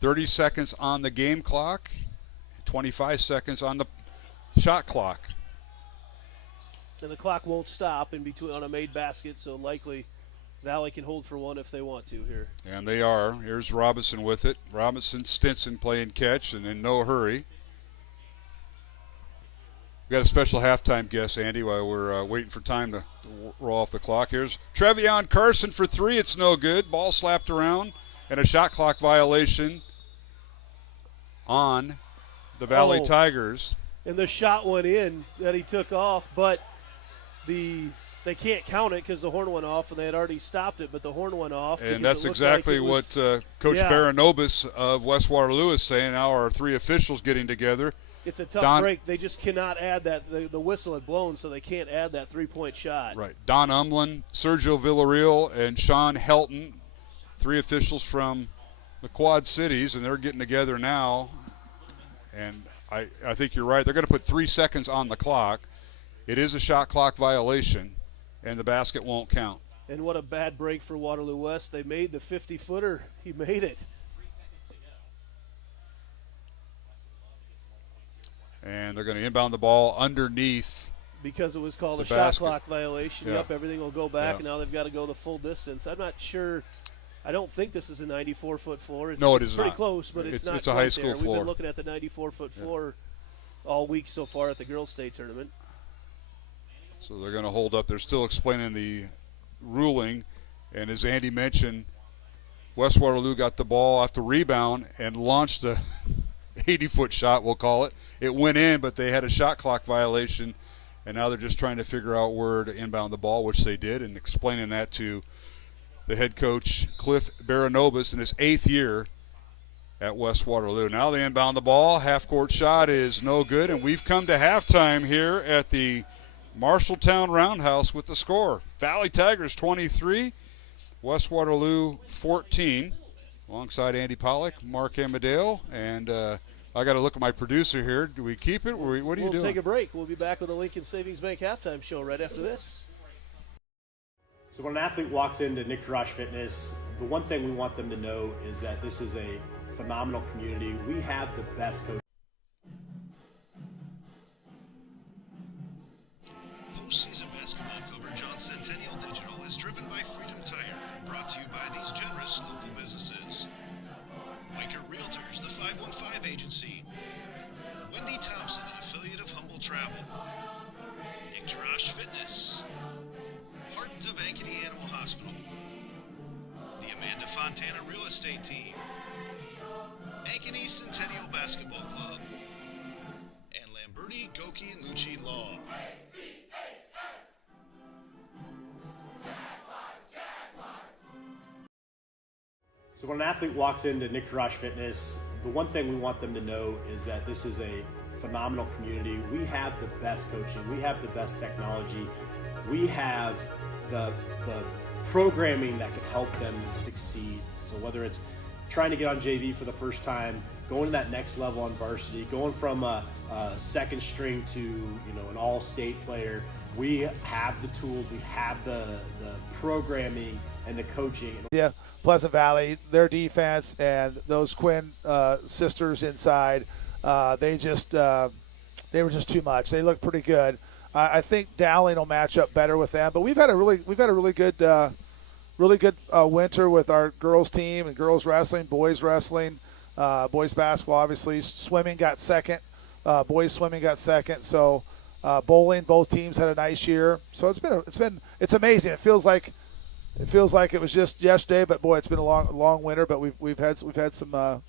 30 seconds on the game clock. 25 seconds on the shot clock. And the clock won't stop in between on a made basket, so likely Valley can hold for one if they want to here. And they are. Here's Robinson with it. Robinson, Stinson playing catch and in no hurry. We got a special halftime guest, Andy, while we're waiting for time to roll off the clock. Here's Trevion Carson for 3. It's no good. Ball slapped around and a shot clock violation on the Valley Tigers. And the shot went in that he took off, but they can't count it because the horn went off, and they had already stopped it, but the horn went off. And that's exactly what Coach Baranobis of West Waterloo is saying. Now our 3 officials getting together. It's a tough break. They just cannot add that. The whistle had blown, so they can't add that 3-point shot. Right. Don Umlin, Sergio Villarreal, and Sean Helton, 3 officials from the Quad Cities, and they're getting together now. And I think you're right. They're going to put 3 seconds on the clock. It is a shot clock violation, and the basket won't count. And what a bad break for Waterloo West. They made the 50-footer. He made it. And they're going to inbound the ball underneath. Because it was called a basket. shot clock violation. Yeah. Yep, everything will go back, Yeah. and now they've got to go the full distance. I'm not sure. I don't think this is a 94-foot floor. It's No, it is pretty not. close, but it's not It's a quite high school there. floor. We've been looking at the 94-foot floor all week so far at the girls' state tournament. So they're going to hold up. They're still explaining the ruling. And as Andy mentioned, West Waterloo got the ball off the rebound and launched a 80-foot shot, we'll call it. It went in, but they had a shot clock violation, and now they're just trying to figure out where to inbound the ball, which they did, and explaining that to the head coach, Cliff Baranobis, in his 8th year at West Waterloo. Now they inbound the ball. Half-court shot is no good, and we've come to halftime here at the Marshalltown Roundhouse with the score. Valley Tigers 23, West Waterloo 14. Alongside Andy Pollock, Mark Amadeo, and I got to look at my producer here. Do we keep it? What are you doing? We'll take a break. We'll be back with the Lincoln Savings Bank halftime show right after this. So when an athlete walks into Nick Drosh Fitness, the one thing we want them to know is that this is a phenomenal community. We have the best coaches. Postseason basketball coverage on Centennial Digital is driven by Freedom Tire, brought to you by these generous local businesses. Waker Realtors, the 515 Agency. Wendy Thompson, an affiliate of Humble Travel. Nick Drosh Fitness. Heart of Ankeny Animal Hospital. The Amanda Fontana Real Estate Team. Ankeny Centennial Basketball Club. And Lamberti, Goki, and Lucci Law. So when an athlete walks into Nick Drosh Fitness, the one thing we want them to know is that this is a phenomenal community. We have the best coaching. We have the best technology. We have the programming that can help them succeed. So whether it's trying to get on JV for the first time, going to that next level on varsity, going from a second string to an all-state player, we have the tools, we have the programming and the coaching. Yeah, Pleasant Valley, their defense and those Quinn sisters inside, they were just too much. They look pretty good. I think Dowling will match up better with them, but we've had a really good winter with our girls team and girls wrestling, boys wrestling. Boys basketball, obviously. Swimming got second. Boys swimming got second. So bowling, both teams had a nice year. So it's amazing. It feels like it was just yesterday, but boy, it's been a long winter. But we've had some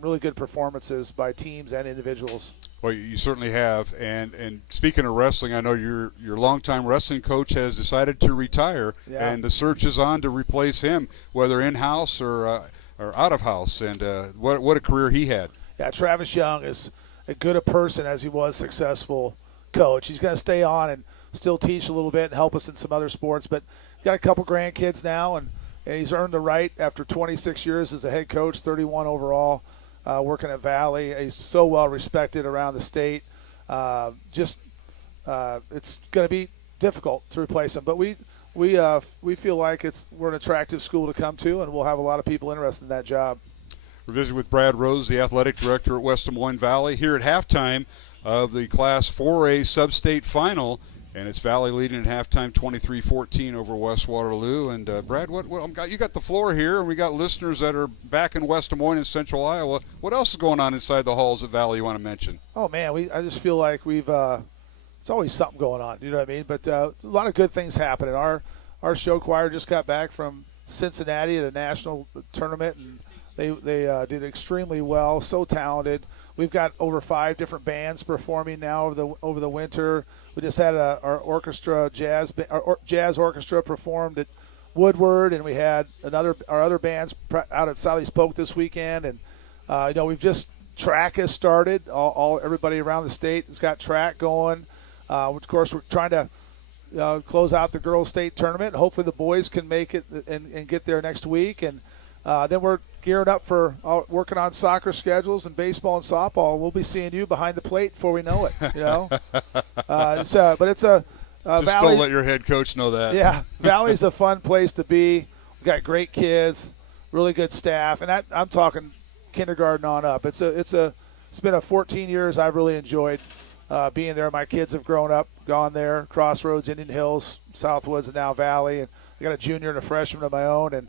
really good performances by teams and individuals. Well, you certainly have. And speaking of wrestling, I know your longtime wrestling coach has decided to retire, and the search is on to replace him, whether in-house or out of house. And what a career he had. Yeah, Travis Young is as good a person as he was successful coach. He's going to stay on and still teach a little bit and help us in some other sports, but he's got a couple grandkids now, and he's earned the right after 26 years as a head coach, 31 overall, working at Valley. He's so well respected around the state. It's going to be difficult to replace him, but we feel like we're an attractive school to come to, and we'll have a lot of people interested in that job. We're visiting with Brad Rose, the athletic director at West Des Moines Valley, here at halftime of the Class 4A Sub-State Final, and it's Valley leading at halftime 23-14 over West Waterloo. And Brad, you got the floor here, and we got listeners that are back in West Des Moines and Central Iowa. What else is going on inside the halls of Valley you want to mention? Oh man, I just feel like it's always something going on. You know what I mean? But a lot of good things happening. Our show choir just got back from Cincinnati at a national tournament, and they did extremely well. So talented. We've got over 5 different bands performing now over the winter. We just had our orchestra jazz orchestra performed at Woodward, and we had our other bands out at Sally's Poke this weekend. And we've just track has started. Everybody around the state has got track going. Of course, we're trying to close out the girls' state tournament. Hopefully, the boys can make it and get there next week. And then we're gearing up for working on soccer schedules and baseball and softball. We'll be seeing you behind the plate before we know it. But it's a just Valley. Don't let your head coach know that. Yeah, Valley's a fun place to be. We've got great kids, really good staff, and I'm talking kindergarten on up. It's been 14 years I've really enjoyed being there. My kids have grown up, gone there, Crossroads, Indian Hills, Southwoods, and now Valley. And I got a junior and a freshman of my own, and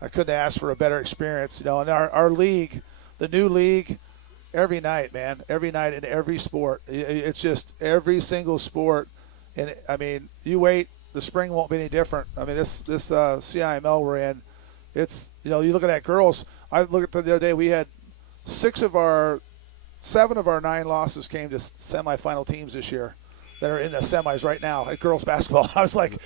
I couldn't ask for a better experience. And our league, the new league, every night, man, every night in every sport. It's just every single sport. And I mean, you wait, the spring won't be any different. I mean, this CIML we're in, it's, you look at that girls. I looked at the other day, we had 7 of our 9 losses came to semifinal teams this year that are in the semis right now at girls basketball. I was like,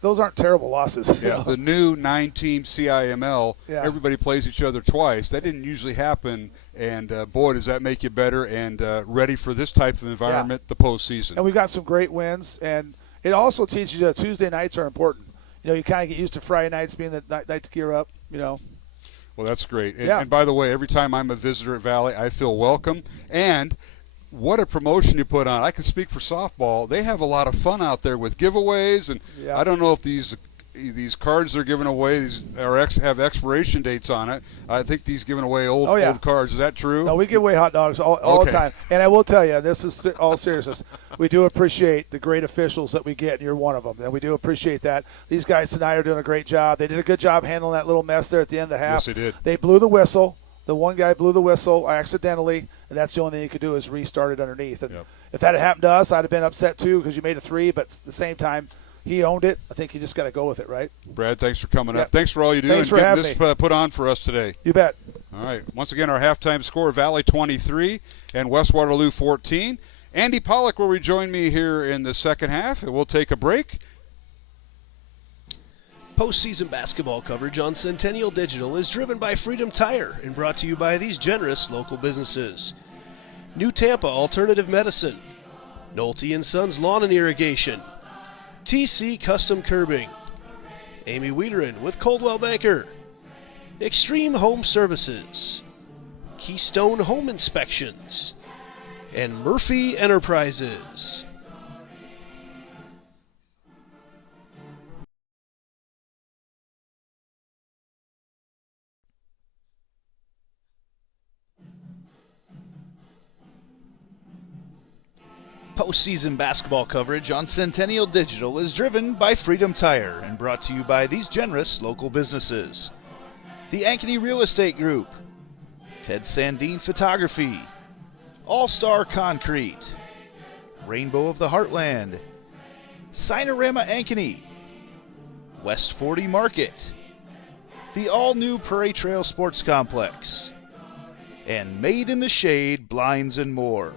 those aren't terrible losses. Yeah, the new 9-team CIML, everybody plays each other twice. That didn't usually happen, and boy, does that make you better and ready for this type of environment, the postseason. And we've got some great wins, and it also teaches you that Tuesday nights are important. You kind of get used to Friday nights being the night to gear up, Well, that's great. And by the way, every time I'm a visitor at Valley, I feel welcome. And what a promotion you put on. I can speak for softball. They have a lot of fun out there with giveaways, and I don't know if these cards they're giving away have expiration dates on it. I think these giving away old cards. Is that true? No, we give away hot dogs all the time. And I will tell you, this is all seriousness. We do appreciate the great officials that we get, and you're one of them. And we do appreciate that. These guys tonight are doing a great job. They did a good job handling that little mess there at the end of the half. Yes, they did. They blew the whistle. The one guy blew the whistle accidentally, and that's the only thing you could do is restart it underneath. And if that had happened to us, I'd have been upset too because you made a 3, but at the same time, he owned it. I think you just got to go with it, right? Brad, thanks for coming up. Thanks for all you do and getting this put on for us today. You bet. All right. Once again, our halftime score, Valley 23 and West Waterloo 14. Andy Pollock will rejoin me here in the second half, and we'll take a break. Postseason basketball coverage on Centennial Digital is driven by Freedom Tire and brought to you by these generous local businesses. New Tampa Alternative Medicine, Nolte & Sons Lawn and Irrigation, TC Custom Curbing, Amy Wiederin with Coldwell Banker, Extreme Home Services, Keystone Home Inspections, and Murphy Enterprises. Postseason basketball coverage on Centennial Digital is driven by Freedom Tire and brought to you by these generous local businesses. The Ankeny Real Estate Group, Ted Sandine Photography, All-Star Concrete, Rainbow of the Heartland, Sinorama Ankeny, West 40 Market, the all-new Prairie Trail Sports Complex, and Made in the Shade Blinds and More.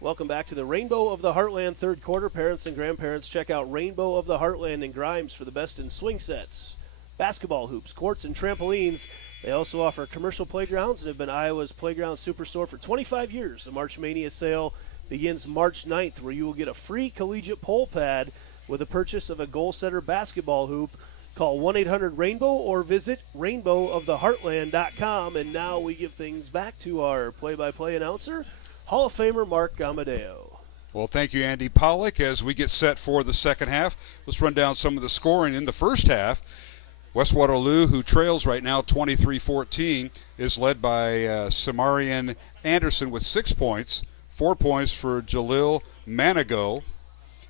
Welcome back to the Rainbow of the Heartland third quarter. Parents and grandparents, check out Rainbow of the Heartland in Grimes for the best in swing sets, basketball hoops, courts, and trampolines. They also offer commercial playgrounds and have been Iowa's playground superstore for 25 years. The March Mania sale begins March 9th, where you will get a free collegiate pole pad with the purchase of a goal setter basketball hoop. Call 1-800-RAINBOW or visit rainbowoftheheartland.com. And now we give things back to our play-by-play announcer, Hall of Famer Mark Amadeo. Well, thank you, Andy Pollock. As we get set for the second half, let's run down some of the scoring in the first half. West Waterloo, who trails right now 23-14, is led by Samarian Anderson with 6 points, 4 points for Jalil Manigo.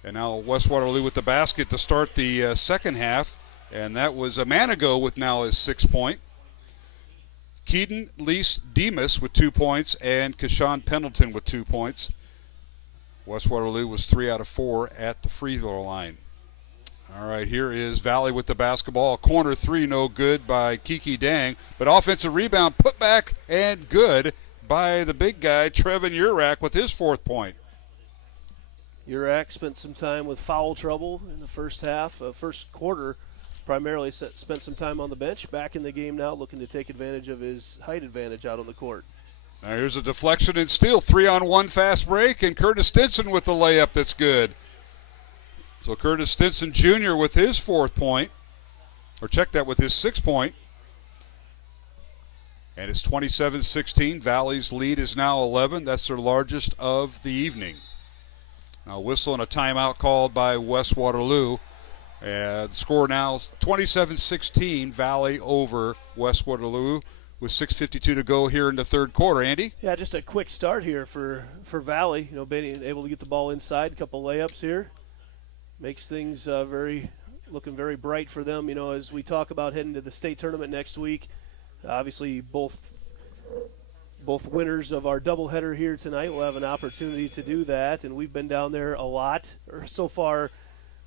And now West Waterloo with the basket to start the second half, and that was Manigo with now his 6 point. Keaton Lease Demas with 2 points and Kashawn Pendleton with 2 points. West Waterloo was 3 out of 4 at the free throw line. All right, here is Valley with the basketball. Corner three, no good by Kiki Dang, but offensive rebound, put back, and good by the big guy, Trevin Urak, with his 4th point. Urak spent some time with foul trouble in the first half, first quarter. Primarily spent some time on the bench. Back in the game now, looking to take advantage of his height advantage out on the court. Now here's a deflection and steal. 3-on-1 fast break, and Curtis Stinson with the layup that's good. So Curtis Stinson Jr. with his 4th point, or check that, with his 6th point. And it's 27-16. Valley's lead is now 11. That's their largest of the evening. Now whistle and a timeout called by West Waterloo. The score now is 27-16, Valley over West Waterloo with 6:52 to go here in the third quarter. Andy? Yeah, just a quick start here for Valley. You know, being able to get the ball inside, a couple layups here. Makes things looking very bright for them, you know, as we talk about heading to the state tournament next week. Obviously, both winners of our doubleheader here tonight will have an opportunity to do that, and we've been down there a lot so far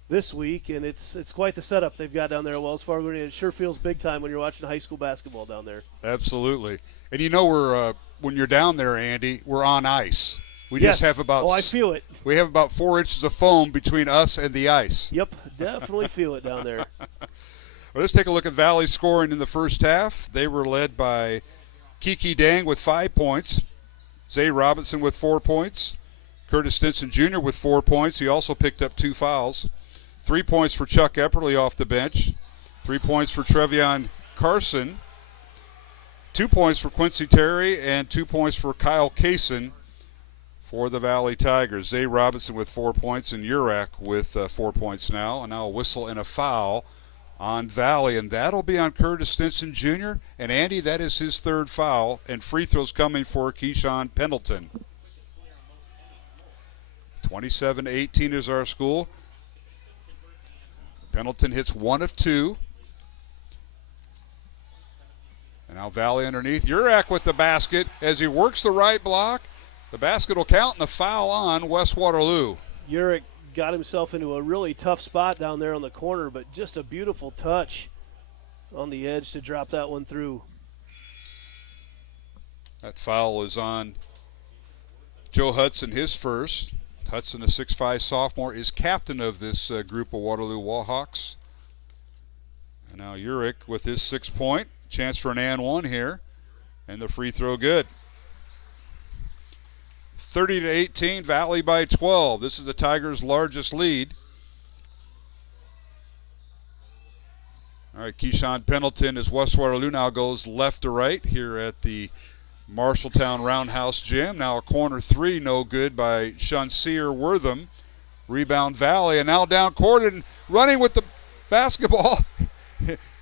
this week, and it's quite the setup they've got down there at Wells Fargo, and it sure feels big time when you're watching high school basketball down there. Absolutely. And you know, we're when you're down there, Andy, we're on ice. We Yes. just have about I feel it. We have about 4 inches of foam between us and the ice. Yep, definitely feel it down there. Well, let's take a look at Valley scoring in the first half. They were led by Kiki Dang with 5 points, Zay Robinson with 4 points, Curtis Stinson Jr. with 4 points. He also picked up 2 fouls. 3 points for Chuck Epperly off the bench. 3 points for Trevion Carson. 2 points for Quincy Terry and 2 points for Kyle Kaysen for the Valley Tigers. Zay Robinson with 4 points and Urak with 4 points now. And now a whistle and a foul on Valley, and that'll be on Curtis Stinson Jr. And Andy, that is his 3rd foul, and free throws coming for Keyshawn Pendleton. 27-18 is our score. Pendleton hits 1 of 2. And now Valley underneath. Urak with the basket as he works the right block. The basket will count and the foul on West Waterloo. Urak got himself into a really tough spot down there on the corner, but just a beautiful touch on the edge to drop that one through. That foul is on Joe Hudson, his first. Hudson, a 6'5 sophomore, is captain of this group of Waterloo Wallhawks. And now Urak with his 6 point. Chance for an and one here. And the free throw good. 30-18, Valley by 12. This is the Tigers' largest lead. All right, Keyshawn Pendleton as West Waterloo now goes left to right here at the Marshalltown Roundhouse Gym. Now a corner three, no good by Shanseer Wortham. Rebound Valley, and now down court and running with the basketball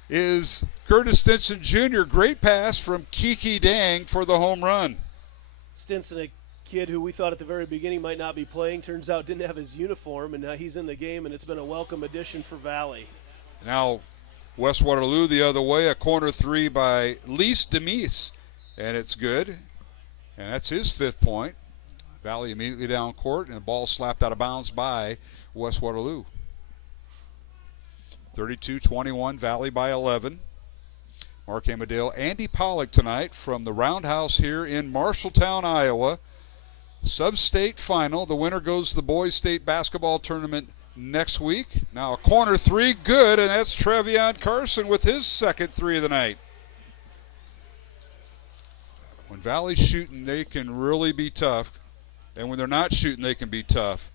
is Curtis Stinson Jr. Great pass from Kiki Dang for the home run. Stinson, a kid who we thought at the very beginning might not be playing. Turns out didn't have his uniform, and now he's in the game, and it's been a welcome addition for Valley. Now West Waterloo the other way, a corner three by Lise Demise, and it's good. And that's his 5th point. Valley immediately down court, and the ball slapped out of bounds by West Waterloo. 32-21, Valley by 11. Mark Amadale, Andy Pollock tonight from the Roundhouse here in Marshalltown, Iowa. Sub-state final. The winner goes to the boys' state basketball tournament next week. Now a corner three, good, and that's Trevion Carson with his 2nd 3 of the night. When Valley's shooting, they can really be tough. And when they're not shooting, they can be tough.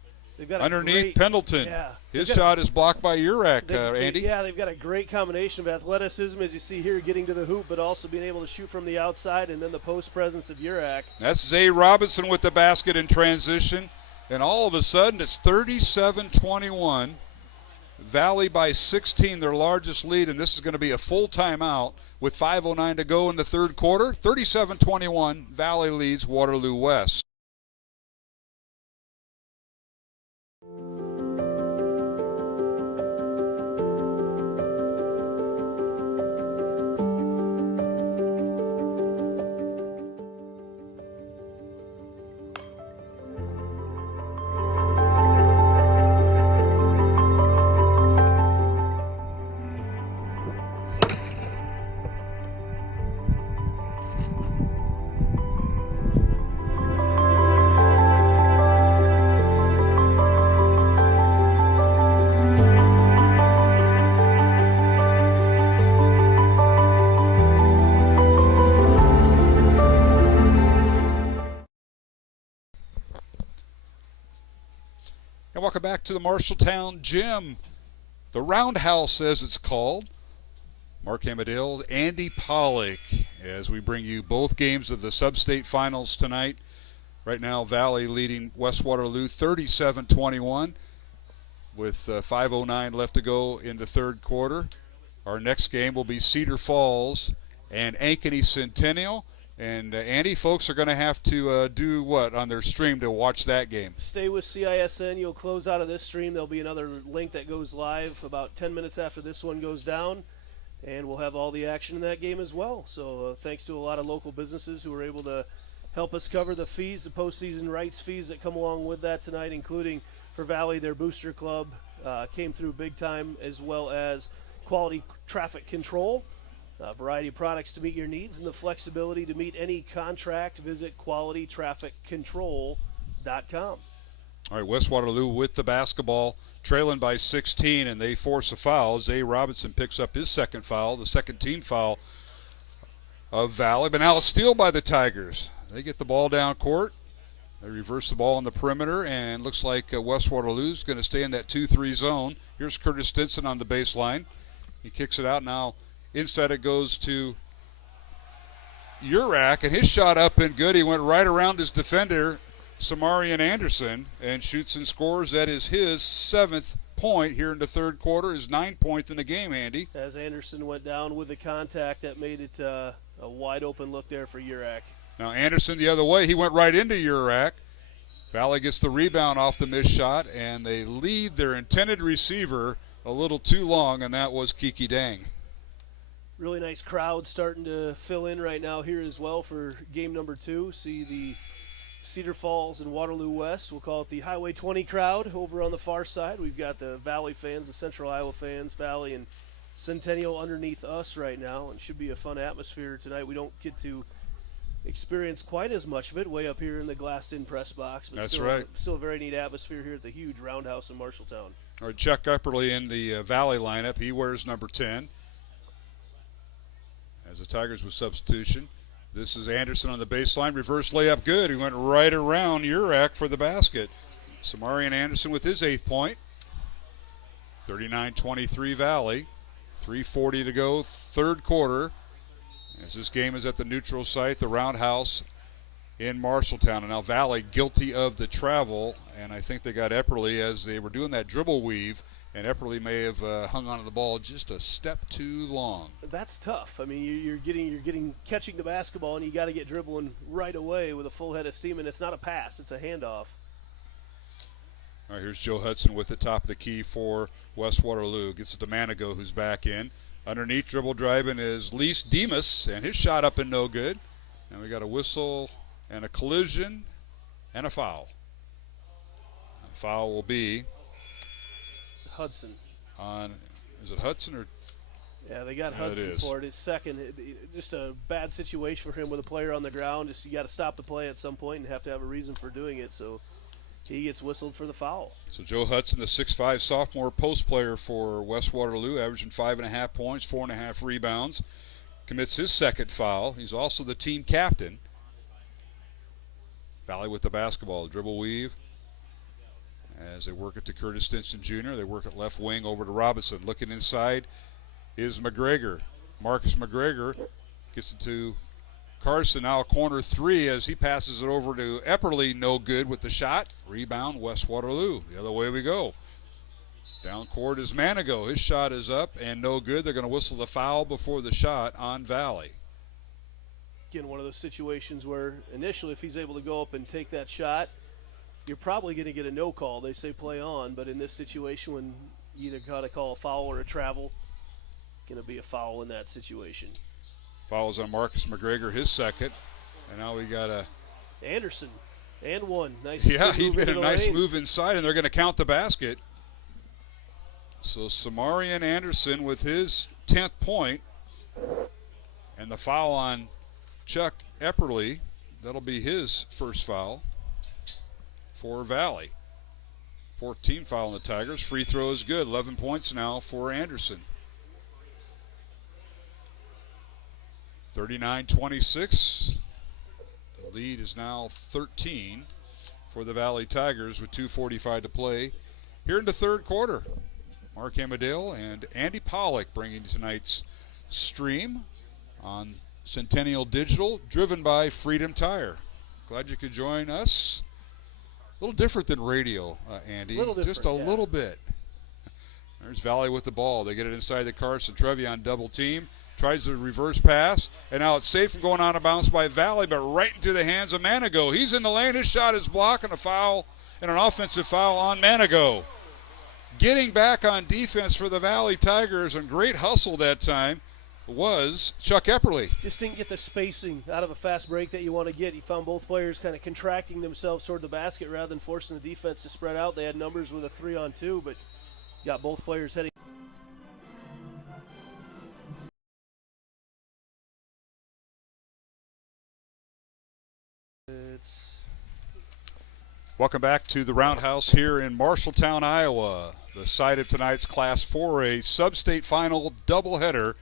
Underneath Pendleton. Yeah, his shot is blocked by Urak, Andy. Yeah, they've got a great combination of athleticism, as you see here, getting to the hoop, but also being able to shoot from the outside, and then the post presence of Urak. That's Zay Robinson with the basket in transition. And all of a sudden, it's 37-21. Valley by 16, their largest lead, and this is going to be a full timeout with 5:09 to go in the 3rd quarter. 37-21, Valley leads Waterloo West. And welcome back to the Marshalltown Gym, the Roundhouse as it's called. Mark Amadale, Andy Pollock, as we bring you both games of the sub-state finals tonight. Right now, Valley leading West Waterloo 37-21 with 5:09 left to go in the 3rd quarter. Our next game will be Cedar Falls and Ankeny Centennial. And Andy, folks are going to have to do what on their stream to watch that game? Stay with CISN. You'll close out of this stream. There'll be another link that goes live about 10 minutes after this one goes down, and we'll have all the action in that game as well. So thanks to a lot of local businesses who were able to help us cover the fees, the postseason rights fees that come along with that tonight, including for Valley, their booster club came through big time, as well as quality traffic control. A variety of products to meet your needs and the flexibility to meet any contract. Visit qualitytrafficcontrol.com. All right, West Waterloo with the basketball, trailing by 16, and they force a foul. Zay Robinson picks up his 2nd foul, the 2nd team foul of Valley. But now a steal by the Tigers. They get the ball down court. They reverse the ball on the perimeter, and looks like West Waterloo's going to stay in that 2-3 zone. Here's Curtis Stinson on the baseline. He kicks it out now. Inside it goes to Urak, and his shot up and good. He went right around his defender, Samarian Anderson, and shoots and scores. That is his 7th point here in the 3rd quarter, his 9th point in the game, Andy. As Anderson went down with the contact, that made it a wide open look there for Urak. Now Anderson the other way, he went right into Urak. Valley gets the rebound off the missed shot, and they lead their intended receiver a little too long, and that was Kiki Dang. Really nice crowd starting to fill in right now here as well for game number 2. See the Cedar Falls and Waterloo West. We'll call it the Highway 20 crowd over on the far side. We've got the Valley fans, the Central Iowa fans, Valley and Centennial underneath us right now, and should be a fun atmosphere tonight. We don't get to experience quite as much of it way up here in the glassed-in press box. But That's still, right. Still a very neat atmosphere here at the huge Roundhouse in Marshalltown. All right, Chuck Upperly in the Valley lineup. He wears number 10. As the Tigers with substitution. This is Anderson on the baseline. Reverse layup good. He went right around Urak for the basket. Samarian Anderson with his 8th point. 39-23 Valley. 3:40 to go, 3rd quarter. As this game is at the neutral site, the Roundhouse in Marshalltown. And now Valley guilty of the travel, and I think they got Epperly as they were doing that dribble weave, and Epperly may have hung onto the ball just a step too long. That's tough. I mean, you're catching the basketball, and you got to get dribbling right away with a full head of steam, and it's not a pass, it's a handoff. All right, here's Joe Hudson with the top of the key for West Waterloo. Gets it to Manigo, who's back in. Underneath, dribble driving is Lise Demas, and his shot up and no good. And we got a whistle and a collision and a foul. The foul will be Hudson. Is it Hudson or? Yeah, they got Hudson for it. His second. Just a bad situation for him with a player on the ground. Just you got to stop the play at some point and have to have a reason for doing it. So he gets whistled for the foul. So Joe Hudson, the 6'5" sophomore post player for West Waterloo, averaging 5.5 points, 4.5 rebounds, commits his second foul. He's also the team captain. Valley with the basketball, dribble weave. As they work it to Curtis Stinson Jr., they work it left wing over to Robinson. Looking inside is McGregor. Marcus McGregor gets it to Carson, now a corner three as he passes it over to Epperly, no good with the shot. Rebound, West Waterloo. The other way we go. Down court is Manigo. His shot is up and no good. They're going to whistle the foul before the shot on Valley. Again, one of those situations where initially if he's able to go up and take that shot, you're probably going to get a no call. They say play on, but in this situation when you either got to call a foul or a travel, going to be a foul in that situation. Fouls on Marcus McGregor, his second. And now we got a Anderson and one. Nice. Yeah, he made a nice lane. move inside, and they're going to count the basket. So Samarian Anderson with his 10th point. And the foul on Chuck Epperly. That'll be his first foul for Valley. 14 foul on the Tigers. Free throw is good. 11 points now for Anderson. 39-26. The lead is now 13 for the Valley Tigers with 2:45 to play here in the third quarter. Mark Amadale and Andy Pollock bringing tonight's stream on Centennial Digital, driven by Freedom Tire. Glad you could join us. A little different than radio, Andy. Just a little bit. There's Valley with the ball. They get it inside the Carson. Trevion double team. Tries the reverse pass, and now it's safe from going on a bounce by Valley, but right into the hands of Manigo. He's in the lane. His shot is blocked, and a foul, and an offensive foul on Manigo. Getting back on defense for the Valley Tigers, and great hustle that time, was Chuck Epperly. Just didn't get the spacing out of a fast break that you want to get. He found both players kind of contracting themselves toward the basket rather than forcing the defense to spread out. They had numbers with a 3-on-2, but got both players heading. Welcome back to the Roundhouse here in Marshalltown, Iowa, the site of tonight's Class 4A sub-state final doubleheader.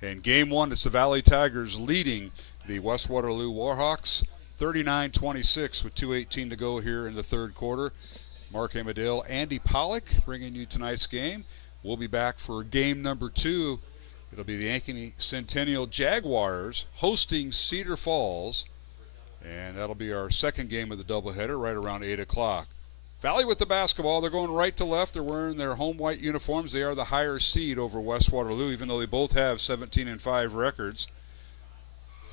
In Game 1, it's the Valley Tigers leading the West Waterloo Warhawks 39-26 with 2:18 to go here in the third quarter. Mark Amadale, Andy Pollock bringing you tonight's game. We'll be back for game number 2. It'll be the Ankeny Centennial Jaguars hosting Cedar Falls. And that'll be our second game of the doubleheader right around 8 o'clock. Valley with the basketball. They're going right to left. They're wearing their home white uniforms. They are the higher seed over West Waterloo, even though they both have 17-5 records.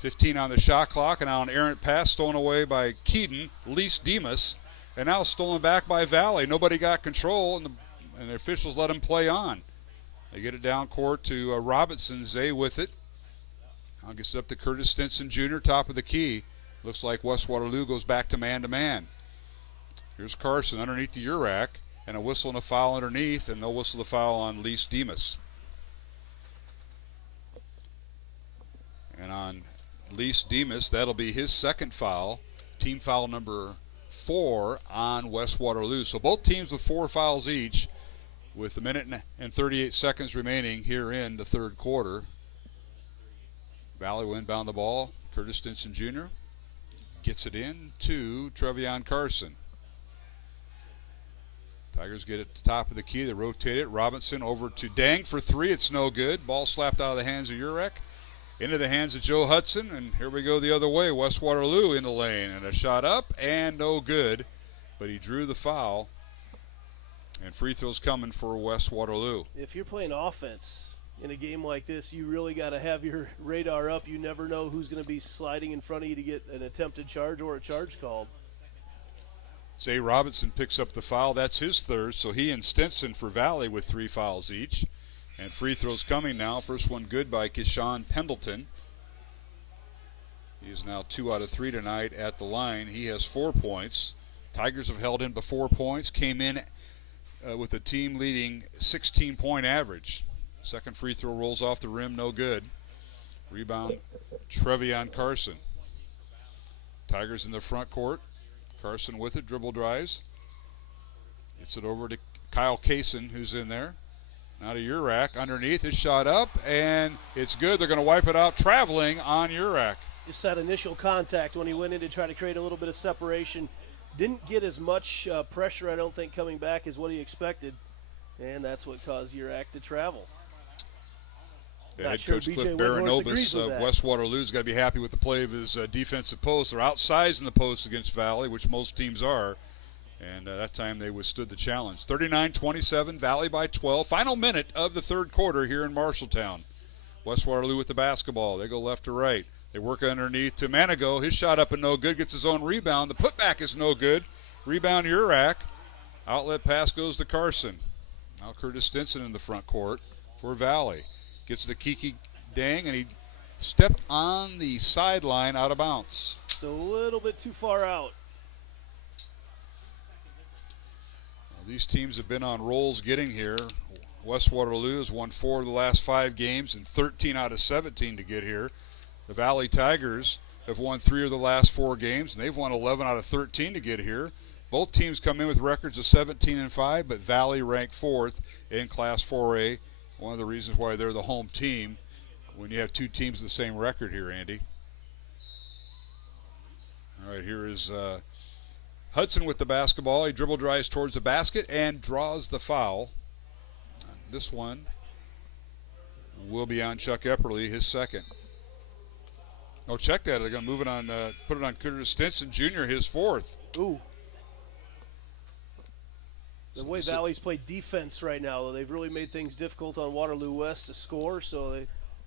15 on the shot clock, and now an errant pass stolen away by Keaton, Lise Demas, and now stolen back by Valley. Nobody got control, and the officials let them play on. They get it down court to Robinson. Zay with it. Now gets it up to Curtis Stinson Jr., top of the key. Looks like West Waterloo goes back to man-to-man. Here's Carson underneath the Urac, and a whistle and a foul underneath, and they'll whistle the foul on Lise Demas. And on Lise Demas, that'll be his second foul, team foul number 4 on West Waterloo. So both teams with 4 fouls each, with a minute and 38 seconds remaining here in the third quarter. Valley will inbound the ball. Curtis Stinson Jr. gets it in to Trevion Carson. Tigers get it at the top of the key. They rotate it. Robinson over to Dang for 3. It's no good. Ball slapped out of the hands of Urek. Into the hands of Joe Hudson, and here we go the other way. West Waterloo in the lane, and a shot up, and no good. But he drew the foul, and free throws coming for West Waterloo. If you're playing offense in a game like this, you really got to have your radar up. You never know who's going to be sliding in front of you to get an attempted charge or a charge called. Zay Robinson picks up the foul. That's his third, so he and Stinson for Valley with 3 fouls each. And free throws coming now. First one good by Keshawn Pendleton. He is now 2 out of 3 tonight at the line. He has 4 points. Tigers have held him to 4 points. Came in with a team leading 16-point average. Second free throw rolls off the rim, no good. Rebound, Trevion Carson. Tigers in the front court. Carson with it, dribble drives. Gets it over to Kyle Kaysen, who's in there. Now to Urak, underneath, his shot up, and it's good. They're going to wipe it out, traveling on Urak. Just that initial contact when he went in to try to create a little bit of separation. Didn't get as much pressure, I don't think, coming back as what he expected. And that's what caused Urak to travel. Head coach Cliff Baranobis of West Waterloo's got to be happy with the play of his defensive post. They're outsizing the post against Valley, which most teams are. And that time they withstood the challenge. 39-27, Valley by 12. Final minute of the third quarter here in Marshalltown. West Waterloo with the basketball. They go left to right. They work underneath to Manigo. His shot up and no good. Gets his own rebound. The putback is no good. Rebound Urak. Outlet pass goes to Carson. Now Curtis Stinson in the front court for Valley. Gets to Kiki Dang, and he stepped on the sideline out of bounds. Just a little bit too far out. These teams have been on rolls getting here. West Waterloo has won 4 of the last 5 games and 13 out of 17 to get here. The Valley Tigers have won 3 of the last 4 games, and they've won 11 out of 13 to get here. Both teams come in with records of 17-5, but Valley ranked 4th in Class 4A. One of the reasons why they're the home team when you have 2 teams with the same record here, Andy. All right, here is Hudson with the basketball. He dribble drives towards the basket and draws the foul. This one will be on Chuck Epperly, his second. Oh, check that. They're going to move it on, put it on Curtis Stinson Jr., his 4th. Ooh. The way Valley's played defense right now, they've really made things difficult on Waterloo West to score, so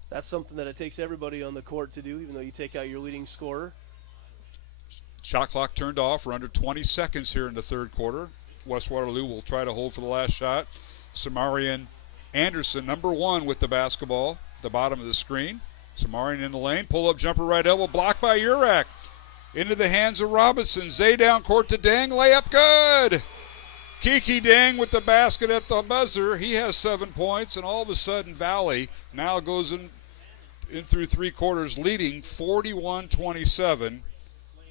that's something that it takes everybody on the court to do, even though you take out your leading scorer. Shot clock turned off. We're under 20 seconds here in the third quarter. West Waterloo will try to hold for the last shot. Samarian Anderson, number 1 with the basketball, the bottom of the screen. Samarian in the lane. Pull-up jumper right elbow. Blocked by Urak. Into the hands of Robinson. Zay down court to Dang. Layup good. Kiki Dang with the basket at the buzzer. He has 7 points, and all of a sudden Valley now goes in through 3 quarters, leading 41-27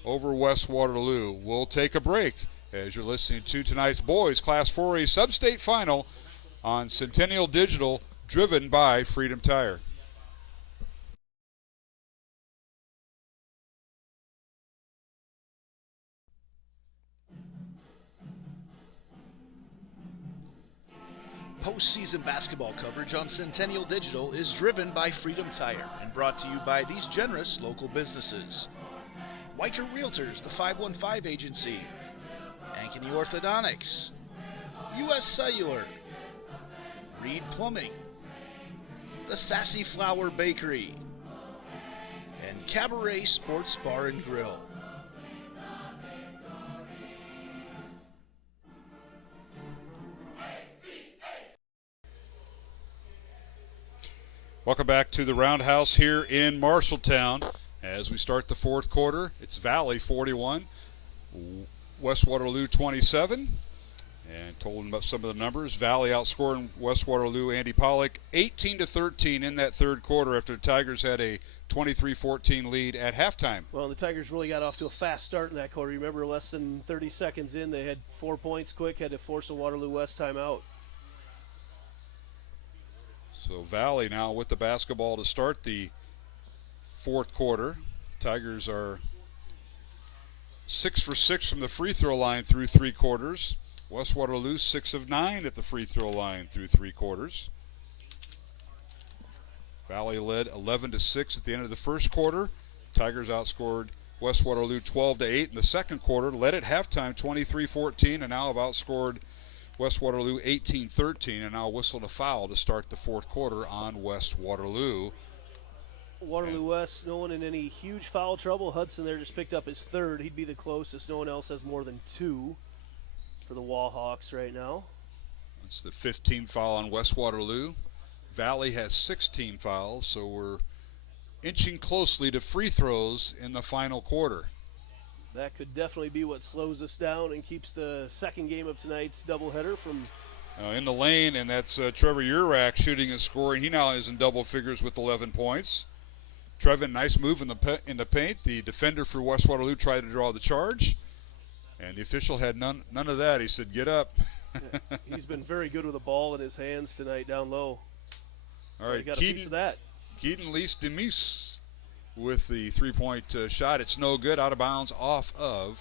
over West Waterloo. We'll take a break as you're listening to tonight's Boys Class 4A Sub-State Final on Centennial Digital, driven by Freedom Tire. Postseason basketball coverage on Centennial Digital is driven by Freedom Tire and brought to you by these generous local businesses. Weicker Realtors, the 515 Agency, Ankeny Orthodontics, U.S. Cellular, Reed Plumbing, the Sassy Flower Bakery, and Cabaret Sports Bar and Grill. Welcome back to the Roundhouse here in Marshalltown. As we start the fourth quarter, it's Valley 41, West Waterloo 27. And told them about some of the numbers. Valley outscoring West Waterloo, Andy Pollock, 18-13 in that third quarter after the Tigers had a 23-14 lead at halftime. Well, the Tigers really got off to a fast start in that quarter. Remember, less than 30 seconds in, they had 4 points quick, had to force a Waterloo West timeout. So Valley now with the basketball to start the fourth quarter. Tigers are 6 for 6 from the free throw line through 3 quarters. West Waterloo 6 of 9 at the free throw line through 3 quarters. Valley led 11-6 at the end of the first quarter. Tigers outscored West Waterloo 12-8 in the second quarter. Led at halftime 23-14 and now have outscored West Waterloo 18-13 and now whistled a foul to start the fourth quarter on West Waterloo. Waterloo West, no one in any huge foul trouble. Hudson there just picked up his third. He'd be the closest. No one else has more than 2 for the Wallhawks right now. It's the 15th foul on West Waterloo. Valley has 16 fouls, so we're inching closely to free throws in the final quarter. That could definitely be what slows us down and keeps the second game of tonight's doubleheader from in the lane, and that's Trevor Urak shooting and scoring. He now is in double figures with 11 points. Trevin, nice move in the paint. The defender for West Waterloo tried to draw the charge, and the official had none of that. He said, "Get up." Yeah, he's been very good with the ball in his hands tonight down low. All right, got a piece of that. Keaton Lees Demise with the three-point shot. It's no good, out of bounds off of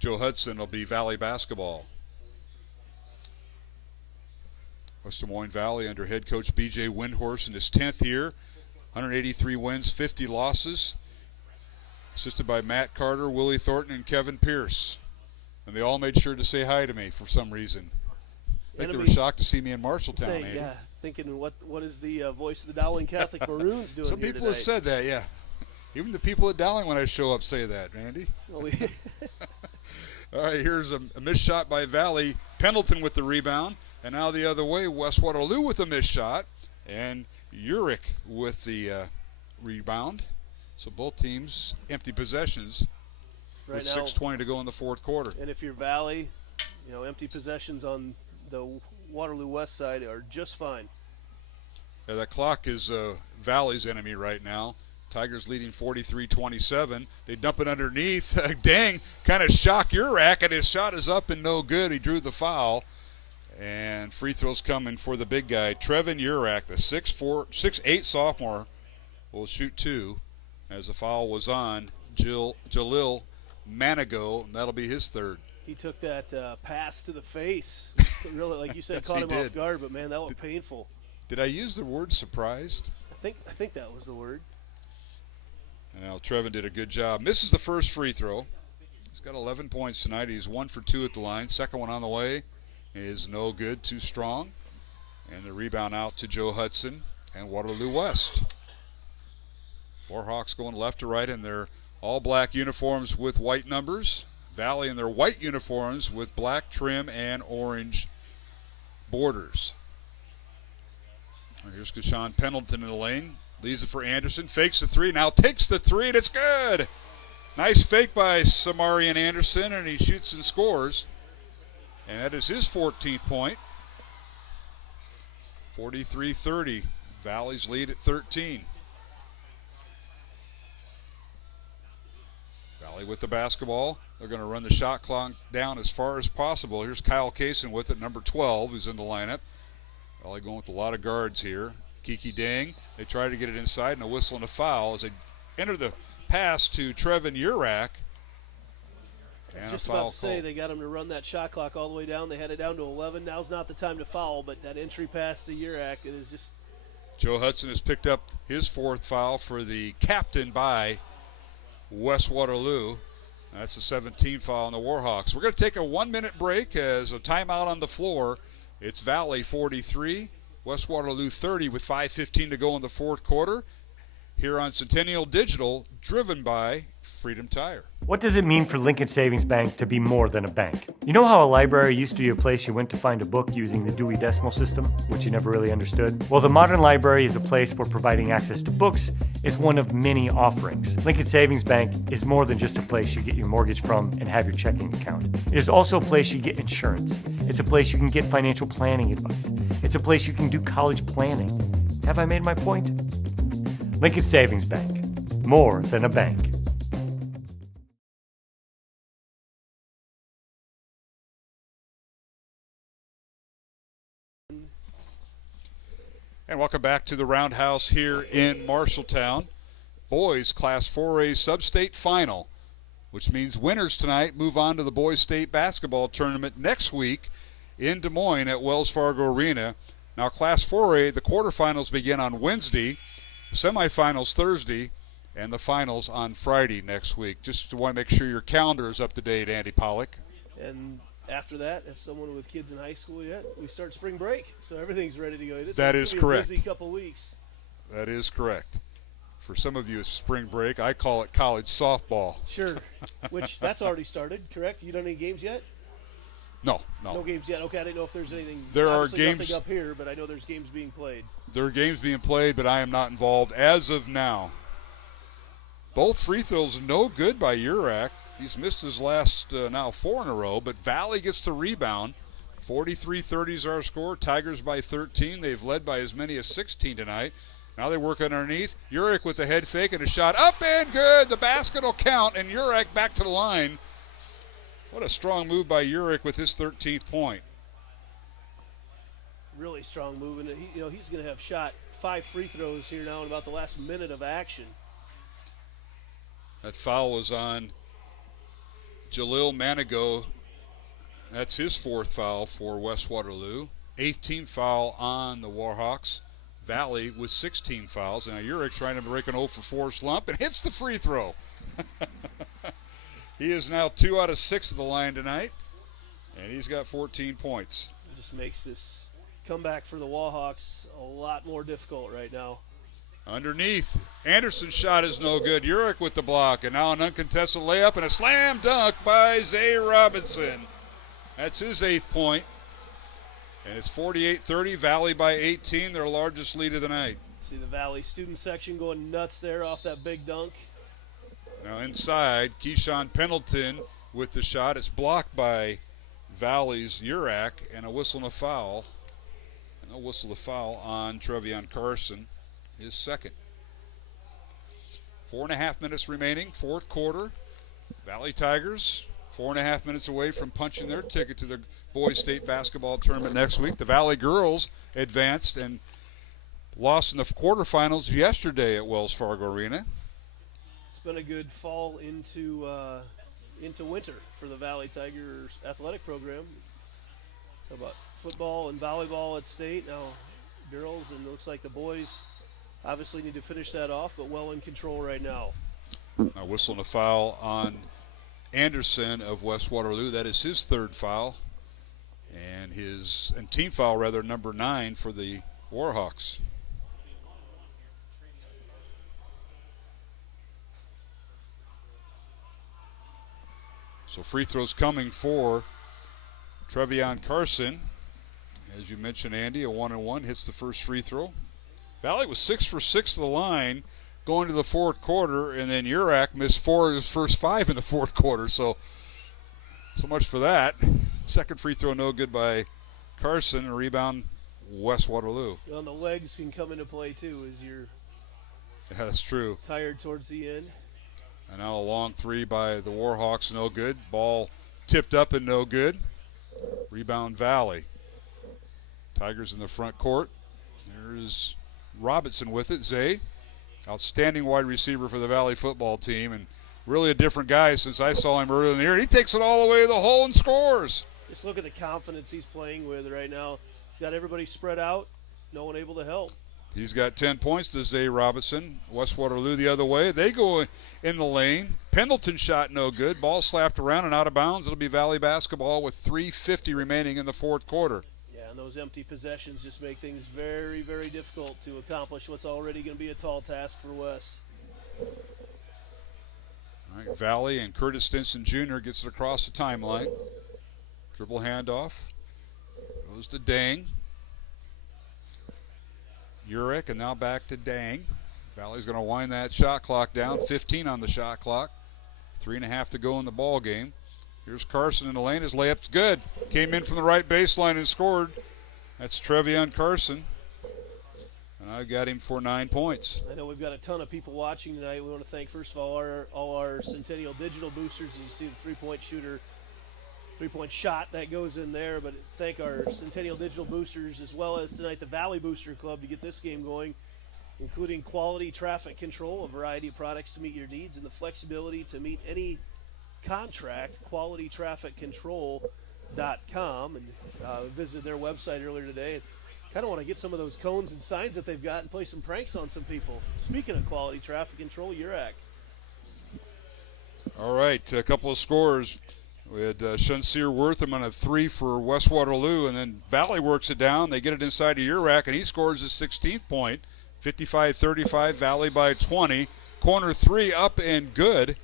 Joe Hudson. It'll be Valley basketball. West Des Moines Valley under head coach B.J. Windhorse in his 10th year. 183 wins, 50 losses. Assisted by Matt Carter, Willie Thornton, and Kevin Pierce. And they all made sure to say hi to me for some reason. I think they were shocked to see me in Marshalltown, Andy. Yeah, thinking what is the voice of the Dowling Catholic Maroons doing Some here people tonight? have said that, yeah. Even the people at Dowling when I show up say that, Andy. Well, All right, here's a missed shot by Valley. Pendleton with the rebound. And now the other way, West Waterloo with a missed shot. And Urich with the rebound. So both teams empty possessions with 6:20 to go in the fourth quarter. And if you're Valley, empty possessions on the Waterloo West side are just fine. Yeah, that clock is Valley's enemy right now. Tigers leading 43-27. They dump it underneath. Dang, kind of shock Urak, and his shot is up and no good. He drew the foul. And free throws coming for the big guy. Trevin Urak, the 6'8" sophomore, will shoot 2 as the foul was on Jalil Manigo, and that'll be his third. He took that pass to the face. Really, like you said, Yes, caught him did. off guard, but man, that was painful. Did I use the word surprised? I think that was the word. Now Trevin did a good job. Misses the first free throw. He's got 11 points tonight. He's 1 for 2 at the line. Second one on the way is no good, too strong. And the rebound out to Joe Hudson and Waterloo West. Warhawks going left to right in their all-black uniforms with white numbers. Valley in their white uniforms with black trim and orange borders. Here's Kashawn Pendleton in the lane. Leaves it for Anderson. Fakes the three. Now takes the three, and it's good. Nice fake by Samarian Anderson, and he shoots and scores. And that is his 14th point. 43-30. Valley's lead at 13. Valley with the basketball. They're going to run the shot clock down as far as possible. Here's Kyle Kaysen with it, number 12, who's in the lineup. Valley going with a lot of guards here. Kiki Dang. They try to get it inside, and a whistle and a foul as they enter the pass to Trevin Urak. And Just a foul about to say called. they got him to run that shot clock all the way down. They had it down to 11. Now's not the time to foul, but that entry pass to Urak, it is just. Joe Hudson has picked up his 4th foul for the captain by West Waterloo. That's the 17th foul on the Warhawks. We're going to take a 1-minute break as a timeout on the floor. It's Valley 43, West Waterloo 30 with 5:15 to go in the fourth quarter. Here on Centennial Digital, driven by Freedom Tire. What does it mean for Lincoln Savings Bank to be more than a bank? You know how a library used to be a place you went to find a book using the Dewey Decimal System, which you never really understood? Well, the modern library is a place where providing access to books is one of many offerings. Lincoln Savings Bank is more than just a place you get your mortgage from and have your checking account. It is also a place you get insurance. It's a place you can get financial planning advice. It's a place you can do college planning. Have I made my point? Lincoln Savings Bank, more than a bank. And welcome back to the Roundhouse here in Marshalltown. Boys Class 4A Sub-State Final, which means winners tonight move on to the Boys State Basketball Tournament next week in Des Moines at Wells Fargo Arena. Now, Class 4A, the quarterfinals begin on Wednesday, semifinals Thursday, and the finals on Friday next week. Just to want to make sure your calendar is up to date, Andy Pollock. And after that, as someone with kids in high school yet, we start spring break, so everything's ready to go. That is correct. A busy couple weeks. That is correct. For some of you, it's spring break. I call it college softball. Sure, which that's already started, correct? You done any games yet? No. No games yet. Okay, I didn't know if there's anything. There are obviously games nothing up here, but I know there's games being played. There are games being played, but I am not involved as of now. Both free throws no good by Urach. He's missed his last now 4 in a row, but Valley gets the rebound. 43-30 is our score. Tigers by 13. They've led by as many as 16 tonight. Now they work underneath. Urach with the head fake and a shot up and good. The basket will count, and Urach back to the line. What a strong move by Urach with his 13th point. Really strong move, and he's going to have shot 5 free throws here now in about the last minute of action. That foul was on Jalil Manigo. That's his 4th foul for West Waterloo. 8th team foul on the Warhawks. Valley with 16 fouls. Now Urich trying to break an 0 for 4 slump and hits the free throw. He is now 2 out of 6 of the line tonight, and he's got 14 points. It just makes this comeback for the Warhawks a lot more difficult right now. Underneath, Anderson's shot is no good. Urich with the block, and now an uncontested layup and a slam dunk by Zay Robinson. That's his 8th point. And it's 48-30, Valley by 18, their largest lead of the night. See the Valley student section going nuts there off that big dunk. Now inside, Keyshawn Pendleton with the shot. It's blocked by Valley's Urach, and a whistle and a foul. And a whistle to foul on Trevion Carson, his 2nd. 4.5 minutes remaining, 4th quarter. Valley Tigers 4.5 minutes away from punching their ticket to the boys state basketball tournament next week. The Valley girls advanced and lost in the quarterfinals yesterday at Wells Fargo Arena. It's been a good fall into winter for the Valley Tigers athletic program. Talk about football and volleyball at state. Now girls, and it looks like the boys obviously need to finish that off, but well in control right now. Now whistle and a foul on Anderson of West Waterloo. That is his 3rd foul, and team foul rather, number 9 for the Warhawks. So free throws coming for Trevion Carson. As you mentioned, Andy, a 1-and-1 hits the first free throw. Valley was 6 for 6 to the line going to the 4th quarter, and then Urach missed 4 of his first 5 in the 4th quarter. So much for that. 2nd free throw no good by Carson. A rebound, West Waterloo. Well, the legs can come into play too as you're that's true. Tired towards the end. And now a long 3 by the Warhawks, no good. Ball tipped up and no good. Rebound Valley. Tigers in the front court. There's Robinson with it. Zay, outstanding wide receiver for the Valley football team, and really a different guy since I saw him earlier in the year. He takes it all the way to the hole and scores. Just look at the confidence he's playing with right now. He's got everybody spread out, no one able to help. He's got 10 points to Zay Robinson. West Waterloo the other way. They go in the lane. Pendleton shot no good. Ball slapped around and out of bounds. It'll be Valley basketball with 3:50 remaining in the 4th quarter. Yeah, and those empty possessions just make things very, very difficult to accomplish what's already going to be a tall task for West. All right, Valley and Curtis Stinson Jr. gets it across the timeline. Dribble handoff. Goes to Dang. Urich, and now back to Dang. Valley's going to wind that shot clock down. 15 on the shot clock. 3.5 to go in the ball game. Here's Carson in the lane. His layup's good. Came in from the right baseline and scored. That's Trevion Carson. And I got him for 9 points. I know we've got a ton of people watching tonight. We want to thank, first of all our Centennial Digital boosters. You see the three-point shot that goes in there, but thank our Centennial Digital boosters as well as tonight the Valley Booster Club to get this game going, including quality traffic control, a variety of products to meet your needs, and the flexibility to meet any contract, qualitytrafficcontrol.com, and visited their website earlier today. Kind of want to get some of those cones and signs that they've got and play some pranks on some people. Speaking of quality traffic control, URAC. All right, a couple of scores. We had Shunsir Wortham on a 3 for West Waterloo, and then Valley works it down. They get it inside of URAC, and he scores his 16th point. 55-35, Valley by 20. Corner 3 up and good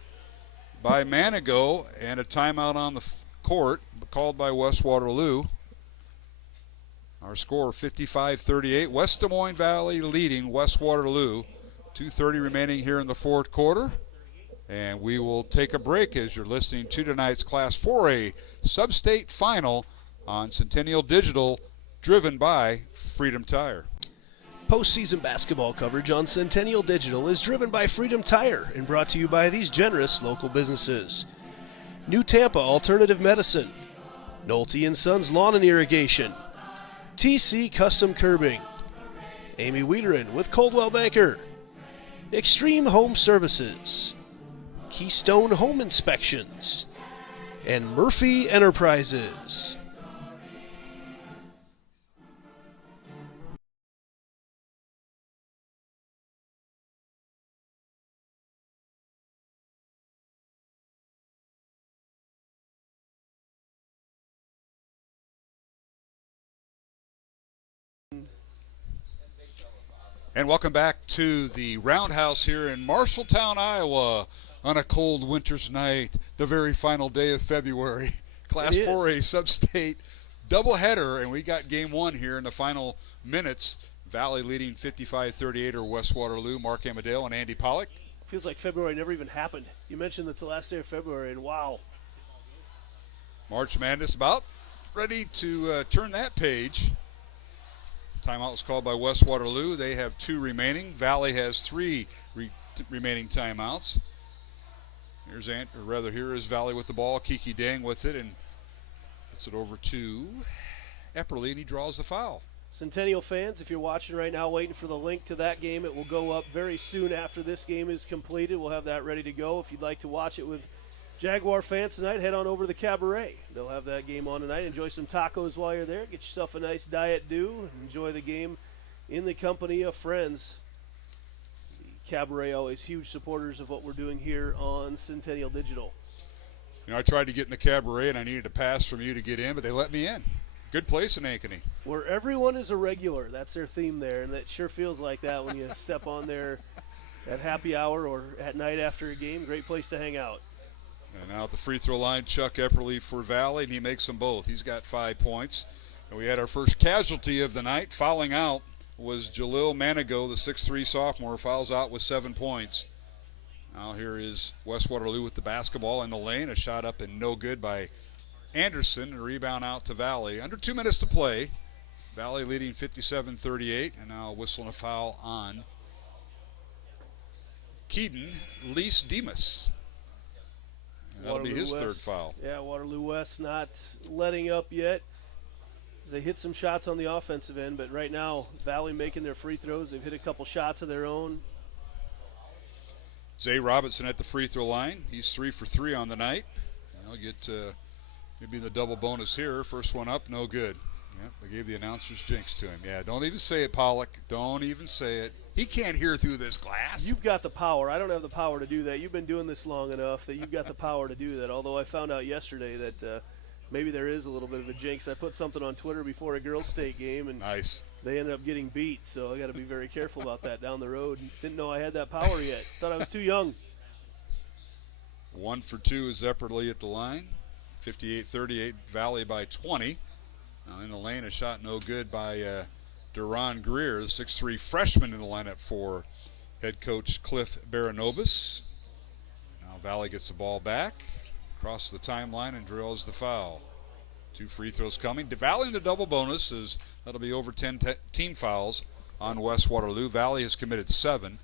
by Manigo, and a timeout on the court called by West Waterloo. Our score 55-38. West Des Moines Valley leading West Waterloo. 2:30 remaining here in the fourth quarter. And we will take a break as you're listening to tonight's Class 4A Sub-State Final on Centennial Digital, driven by Freedom Tire. Postseason basketball coverage on Centennial Digital is driven by Freedom Tire and brought to you by these generous local businesses. New Tampa Alternative Medicine, Nolte & Sons Lawn and Irrigation, TC Custom Curbing, Amy Wiederin with Coldwell Banker, Extreme Home Services, Keystone Home Inspections, and Murphy Enterprises. And welcome back to the Roundhouse here in Marshalltown, Iowa, on a cold winter's night, the very final day of February. Class 4A Sub-State doubleheader, and we got game one here in the final minutes. Valley leading 55-38 over West Waterloo. Mark Amadale and Andy Pollock. Feels like February never even happened. You mentioned it's the last day of February, and wow. March Madness about ready to turn that page. Timeout was called by West Waterloo. They have 2 remaining. Valley has 3 remaining timeouts. Here is Valley with the ball. Kiki Dang with it, and gets it over to Epperly, and he draws the foul. Centennial fans, if you're watching right now, waiting for the link to that game, it will go up very soon after this game is completed. We'll have that ready to go. If you'd like to watch it with Jaguar fans tonight, head on over to the Cabaret. They'll have that game on tonight. Enjoy some tacos while you're there. Get yourself a nice Diet Dew. Enjoy the game in the company of friends. The Cabaret always huge supporters of what we're doing here on Centennial Digital. You know, I tried to get in the Cabaret, and I needed a pass from you to get in, but they let me in. Good place in Ankeny. Where everyone is a regular. That's their theme there, and that sure feels like that when you step on there at happy hour or at night after a game. Great place to hang out. And now at the free throw line, Chuck Epperly for Valley, and he makes them both. He's got 5 points. And we had our first casualty of the night. Fouling out was Jalil Manigo, the 6'3 sophomore, fouls out with 7 points. Now here is West Waterloo with the basketball in the lane. A shot up and no good by Anderson. A rebound out to Valley. Under 2 minutes to play. Valley leading 57-38. And now whistling a foul on Keaton Lease Demas. That'll be his third foul. Yeah, Waterloo West not letting up yet. They hit some shots on the offensive end, but right now, Valley making their free throws. They've hit a couple shots of their own. Zay Robinson at the free throw line. He's 3 for 3 on the night. He'll get maybe the double bonus here. First one up, no good. Yep, they gave the announcer's jinx to him. Yeah, don't even say it, Pollock. Don't even say it. He can't hear through this glass. You've got the power. I don't have the power to do that. You've been doing this long enough that you've got the power to do that, although I found out yesterday that maybe there is a little bit of a jinx. I put something on Twitter before a girls' state game, and nice. They ended up getting beat, so I got to be very careful about that down the road. Didn't know I had that power yet. Thought I was too young. 1 for 2 is Epperly at the line. 58-38, Valley by 20. Now in the lane, a shot no good by Duran Greer, the 6'3 freshman in the lineup for head coach Cliff Baranobis. Now Valley gets the ball back, crosses the timeline, and drills the foul. 2 free throws coming. Valley in the double bonus is that'll be over 10 team fouls on West Waterloo. Valley has committed 7.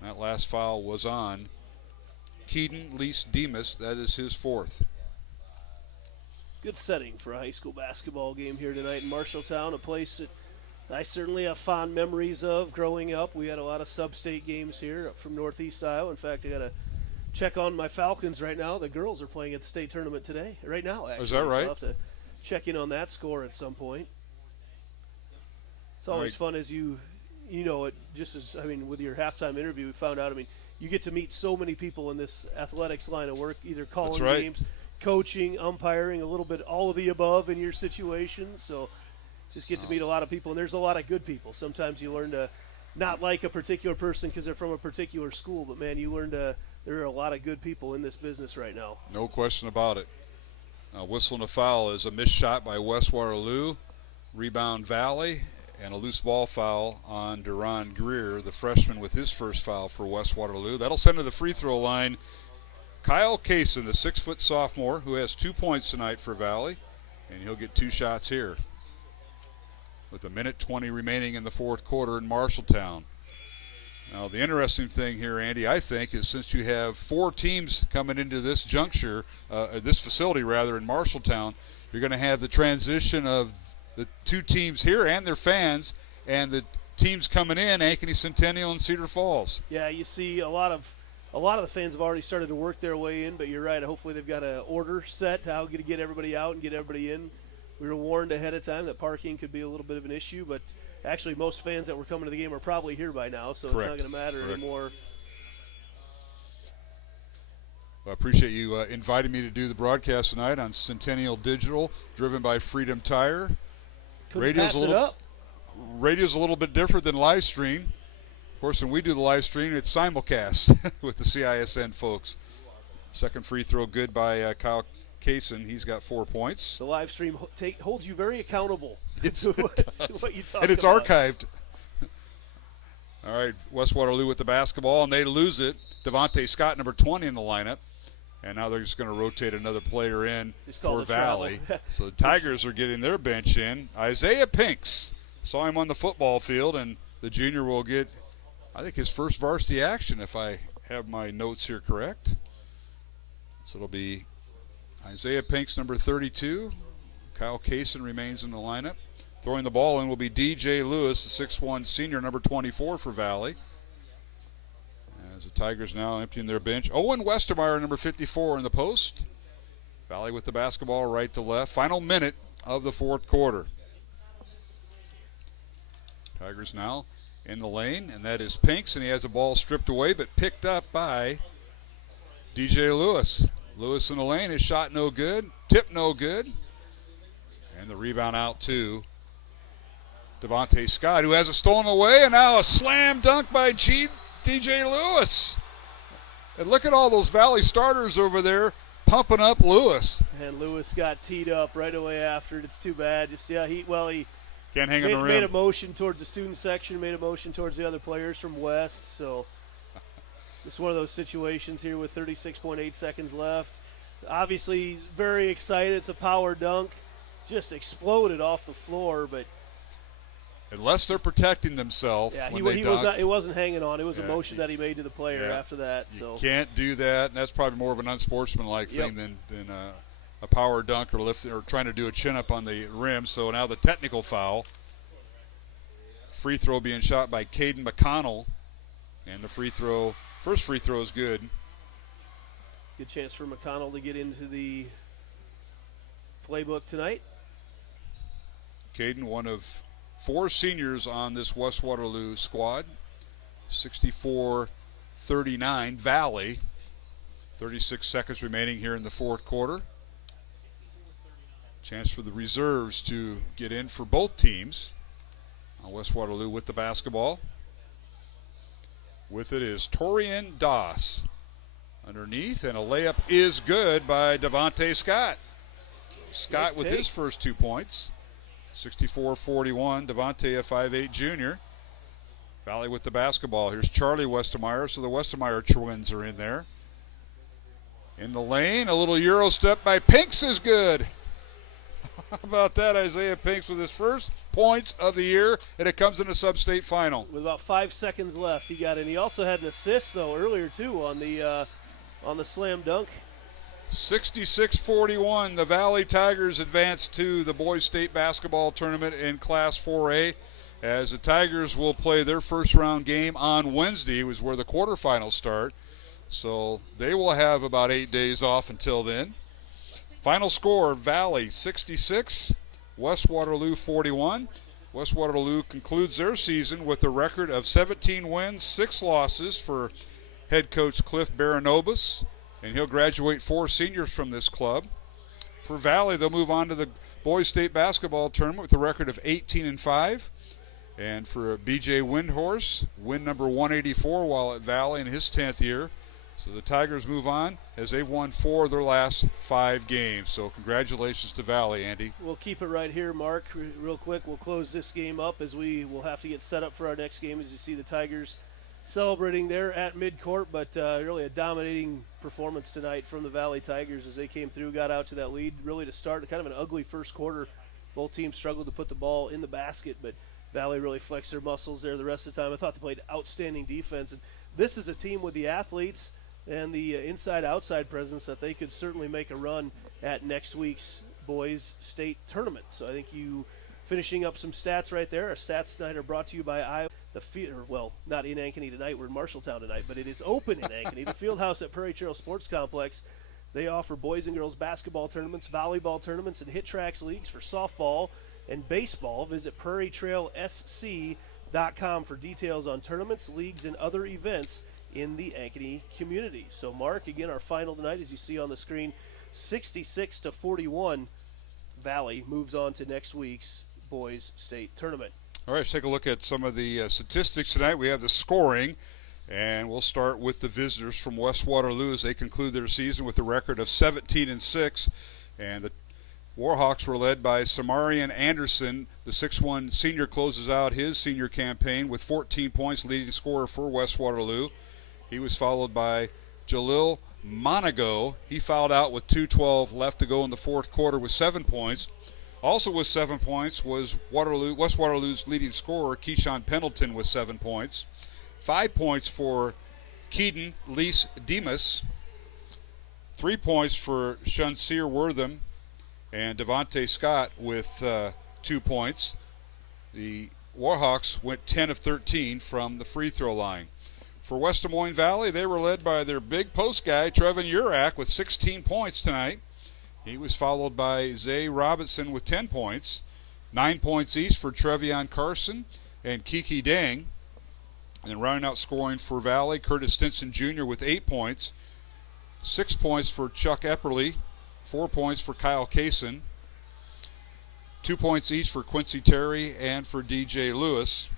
That last foul was on Keaton Lease Demas. That is his 4th. Good setting for a high school basketball game here tonight in Marshalltown, a place that I certainly have fond memories of growing up. We had a lot of sub-state games here up from Northeast Iowa. In fact, I got to check on my Falcons right now. The girls are playing at the state tournament today, right now, actually. Is that right? So I'll have to check in on that score at some point. It's always fun as you know it. Just as with your halftime interview, we found out. You get to meet so many people in this athletics line of work, either calling games, coaching, umpiring, a little bit all of the above in your situation. So just get to meet a lot of people, and there's a lot of good people. Sometimes you learn to not like a particular person because they're from a particular school, but man, you learn to. There are a lot of good people in this business right now. No question about it. Whistling a foul is a missed shot by West Waterloo. Rebound Valley, and a loose ball foul on Duran Greer, the freshman, with his first foul for West Waterloo. That'll send to the free throw line Kyle Kaysen, the 6-foot sophomore, who has 2 points tonight for Valley, and he'll get 2 shots here. With 1:20 remaining in the fourth quarter in Marshalltown. Now, the interesting thing here, Andy, I think, is since you have 4 teams coming into this juncture, this facility rather, in Marshalltown, you're going to have the transition of the 2 teams here and their fans, and the teams coming in, Ankeny Centennial and Cedar Falls. Yeah, you see a lot of the fans have already started to work their way in, but you're right. Hopefully they've got an order set to how to get everybody out and get everybody in. We were warned ahead of time that parking could be a little bit of an issue, but actually most fans that were coming to the game are probably here by now, so Correct. It's not going to matter anymore. Well, I appreciate you inviting me to do the broadcast tonight on Centennial Digital, driven by Freedom Tire. Radio's a little bit different than live stream. Of course, when we do the live stream, it's simulcast with the CISN folks. Second free throw good by Kyle Kaysen. He's got 4 points. The live stream holds you very accountable to what you talk and it's about. archived. All right, West Waterloo with the basketball, and they lose it. Devontae Scott, number 20 in the lineup. And now they're just going to rotate another player in for Valley. So the Tigers are getting their bench in. Isaiah Pinks, saw him on the football field, and the junior will get, I think, his first varsity action, if I have my notes here correct. So it'll be Isaiah Pinks, number 32. Kyle Kaysen remains in the lineup. Throwing the ball in will be DJ Lewis, the 6'1 senior, number 24 for Valley. As the Tigers now emptying their bench. Owen Westermeyer, number 54 in the post. Valley with the basketball right to left. Final minute of the fourth quarter. Tigers now in the lane, and that is Pinks, and he has the ball stripped away but picked up by DJ Lewis. Lewis in the lane, his shot no good, tip no good. And the rebound out to Devontae Scott, who has it stolen away, and now a slam dunk by DJ Lewis. And look at all those Valley starters over there pumping up Lewis. And Lewis got teed up right away after it. It's too bad. He can't hang on the rim. Made a motion towards the student section, made a motion towards the other players from West. So it's one of those situations here with 36.8 seconds left. Obviously, he's very excited. It's a power dunk. Just exploded off the floor, but unless they're protecting themselves, it wasn't hanging on. It was a motion that he made to the player after that. You can't do that, and that's probably more of an unsportsmanlike thing than a power dunk or lift or trying to do a chin up on the rim. So now the technical foul. Free throw being shot by Caden McConnell, and the first free throw is good. Good chance for McConnell to get into the playbook tonight. Caden, one of 4 seniors on this West Waterloo squad. 64-39 Valley. 36 seconds remaining here in the fourth quarter. Chance for the reserves to get in for both teams. West Waterloo with the basketball. With it is Torian Doss. Underneath, and a layup is good by Devontae Scott. Scott with his first 2 points. 64-41, Devontae, a 5'8 junior. Valley with the basketball. Here's Charlie Westermeyer, so the Westermeyer twins are in there. In the lane, a little Euro step by Pinks is good. How about that? Isaiah Pinks with his first points of the year, and it comes in a sub-state final. With about 5 seconds left, he got in. He also had an assist, though, earlier, too, on the slam dunk. 66-41, the Valley Tigers advance to the boys state basketball tournament in Class 4A, as the Tigers will play their first round game on Wednesday, was where the quarterfinals start. So they will have about 8 days off until then. Final score, Valley 66, West Waterloo 41. West Waterloo concludes their season with a record of 17 wins, 6 losses for head coach Cliff Baranobas, and he'll graduate 4 seniors from this club. For Valley, they'll move on to the boys state basketball tournament with a record of 18-5. And for BJ Windhorse, win number 184 while at Valley in his 10th year. So the Tigers move on as they've won 4 of their last 5 games. So congratulations to Valley, Andy. We'll keep it right here, Mark. Real quick, we'll close this game up as we will have to get set up for our next game. As you see the Tigers celebrating there at midcourt, but really a dominating performance tonight from the Valley Tigers as they came through, got out to that lead really to start kind of an ugly first quarter. Both teams struggled to put the ball in the basket, but Valley really flexed their muscles there the rest of the time. I thought they played outstanding defense, and this is a team with the athletes and the inside-outside presence that they could certainly make a run at next week's boys state tournament. So I think you finishing up some stats right there. Our stats tonight are brought to you by Iowa. Well, not in Ankeny tonight. We're in Marshalltown tonight, but it is open in Ankeny. The Fieldhouse at Prairie Trail Sports Complex. They offer boys and girls basketball tournaments, volleyball tournaments, and hit tracks leagues for softball and baseball. Visit prairietrailsc.com for details on tournaments, leagues, and other events in the Ankeny community. So, Mark, again, our final tonight, as you see on the screen, 66-41. Valley moves on to next week's boys state tournament. All right, let's take a look at some of the statistics tonight. We have the scoring, and we'll start with the visitors from West Waterloo as they conclude their season with a record of 17-6. And the Warhawks were led by Samarian Anderson. The 6'1 senior closes out his senior campaign with 14 points, leading scorer for West Waterloo. He was followed by Jalil Monago. He fouled out with 2:12 left to go in the fourth quarter with 7 points. Also with 7 points was West Waterloo's leading scorer, Keyshawn Pendleton, with 7 points. 5 points for Keaton Lease Demas. 3 points for Shunsir Wortham and Devontae Scott with 2 points. The Warhawks went 10 of 13 from the free throw line. For West Des Moines Valley, they were led by their big post guy, Trevin Urak, with 16 points tonight. He was followed by Zay Robinson with 10 points. 9 points each for Trevion Carson and Kiki Dang. And then rounding out scoring for Valley, Curtis Stinson Jr. with 8 points. 6 points for Chuck Epperly. 4 points for Kyle Kaysen. 2 points each for Quincy Terry and for DJ Lewis.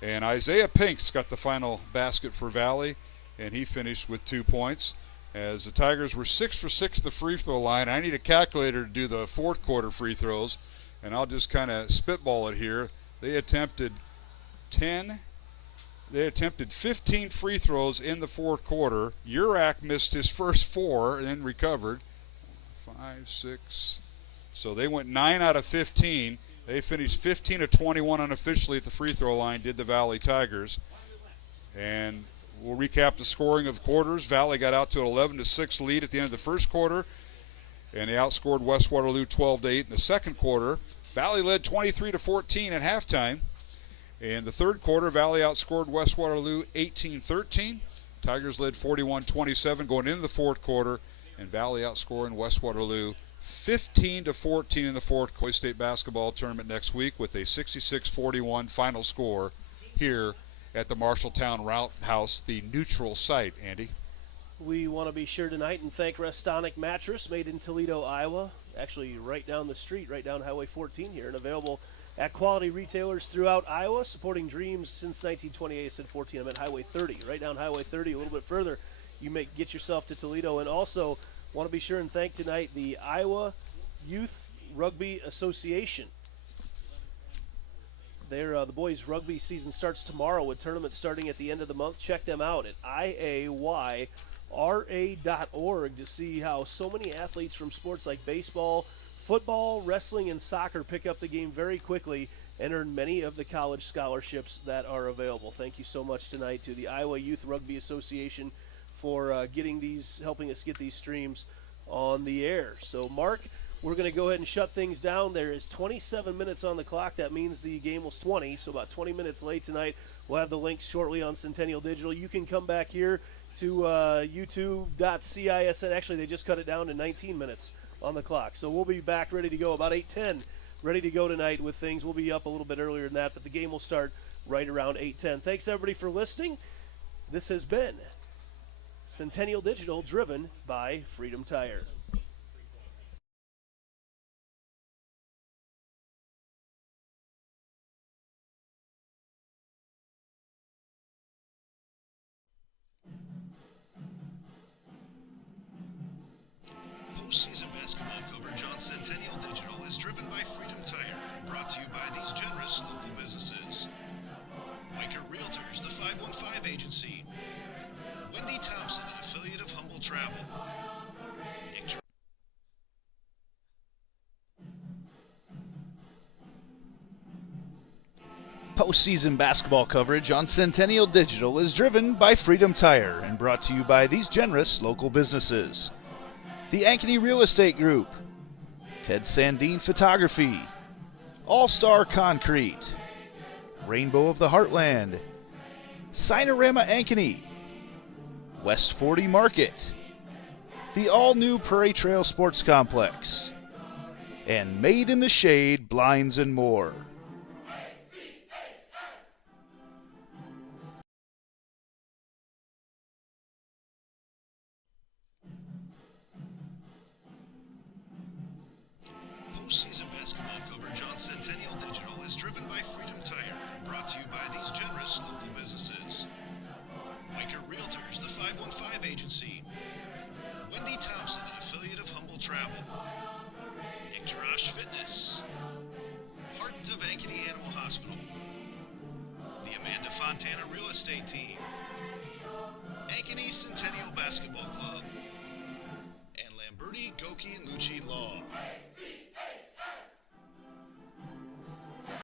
And Isaiah Pinks got the final basket for Valley, and he finished with 2 points. As the Tigers were 6 for 6 at the free throw line. I need a calculator to do the fourth quarter free throws, and I'll just kind of spitball it here. They attempted 15 free throws in the fourth quarter. Urak missed his first 4 and then recovered. 5, 6. So they went 9 out of 15. They finished 15 of 21 unofficially at the free throw line, did the Valley Tigers. And we'll recap the scoring of quarters. Valley got out to an 11-6 lead at the end of the first quarter, and they outscored West Waterloo 12-8 in the second quarter. Valley led 23-14 at halftime. In the third quarter, Valley outscored West Waterloo 18-13. Tigers led 41-27 going into the fourth quarter, and Valley outscoring West Waterloo 15-14 in the fourth quarter. State basketball tournament next week with a 66-41 final score here at the Marshalltown Roundhouse, the neutral site. Andy, we want to be sure tonight and thank Restonic Mattress, made in Toledo, Iowa, actually right down the street, right down Highway 14 here, and available at quality retailers throughout Iowa, supporting dreams since 1928. I said 14, I meant Highway 30, right down Highway 30, a little bit further. You may get yourself to Toledo. And also want to be sure and thank tonight the Iowa Youth Rugby Association. The boys' rugby season starts tomorrow with tournaments starting at the end of the month. Check them out at IAYRA.org to see how so many athletes from sports like baseball, football, wrestling, and soccer pick up the game very quickly and earn many of the college scholarships that are available. Thank you so much tonight to the Iowa Youth Rugby Association for helping us get these streams on the air. So, Mark, we're going to go ahead and shut things down. There is 27 minutes on the clock. That means the game was 20, so about 20 minutes late tonight. We'll have the links shortly on Centennial Digital. You can come back here to youtube.cis. Actually, they just cut it down to 19 minutes on the clock. So we'll be back ready to go about 8:10 ready to go tonight with things. We'll be up a little bit earlier than that, but the game will start right around 8:10. Thanks, everybody, for listening. This has been Centennial Digital, driven by Freedom Tire. Postseason basketball coverage on Centennial Digital is driven by Freedom Tire, brought to you by these generous local businesses. Waker Realtors, the 515 Agency. Wendy Thompson, an affiliate of Humble Travel. Postseason basketball coverage on Centennial Digital is driven by Freedom Tire and brought to you by these generous local businesses. The Ankeny Real Estate Group, Ted Sandine Photography, All-Star Concrete, Rainbow of the Heartland, Sinorama Ankeny, West 40 Market, the all-new Prairie Trail Sports Complex, and Made in the Shade Blinds and More. Postseason basketball coverage on Centennial Digital is driven by Freedom Tire, brought to you by these generous local businesses. Waker Realtors, the 515 Agency. Wendy Thompson, an affiliate of Humble Travel. Nick Fitness. Heart of Ankeny Animal Hospital. The Amanda Fontana Real Estate Team. Ankeny Centennial Basketball Club. And Lamberti, Goki, and Lucci Law.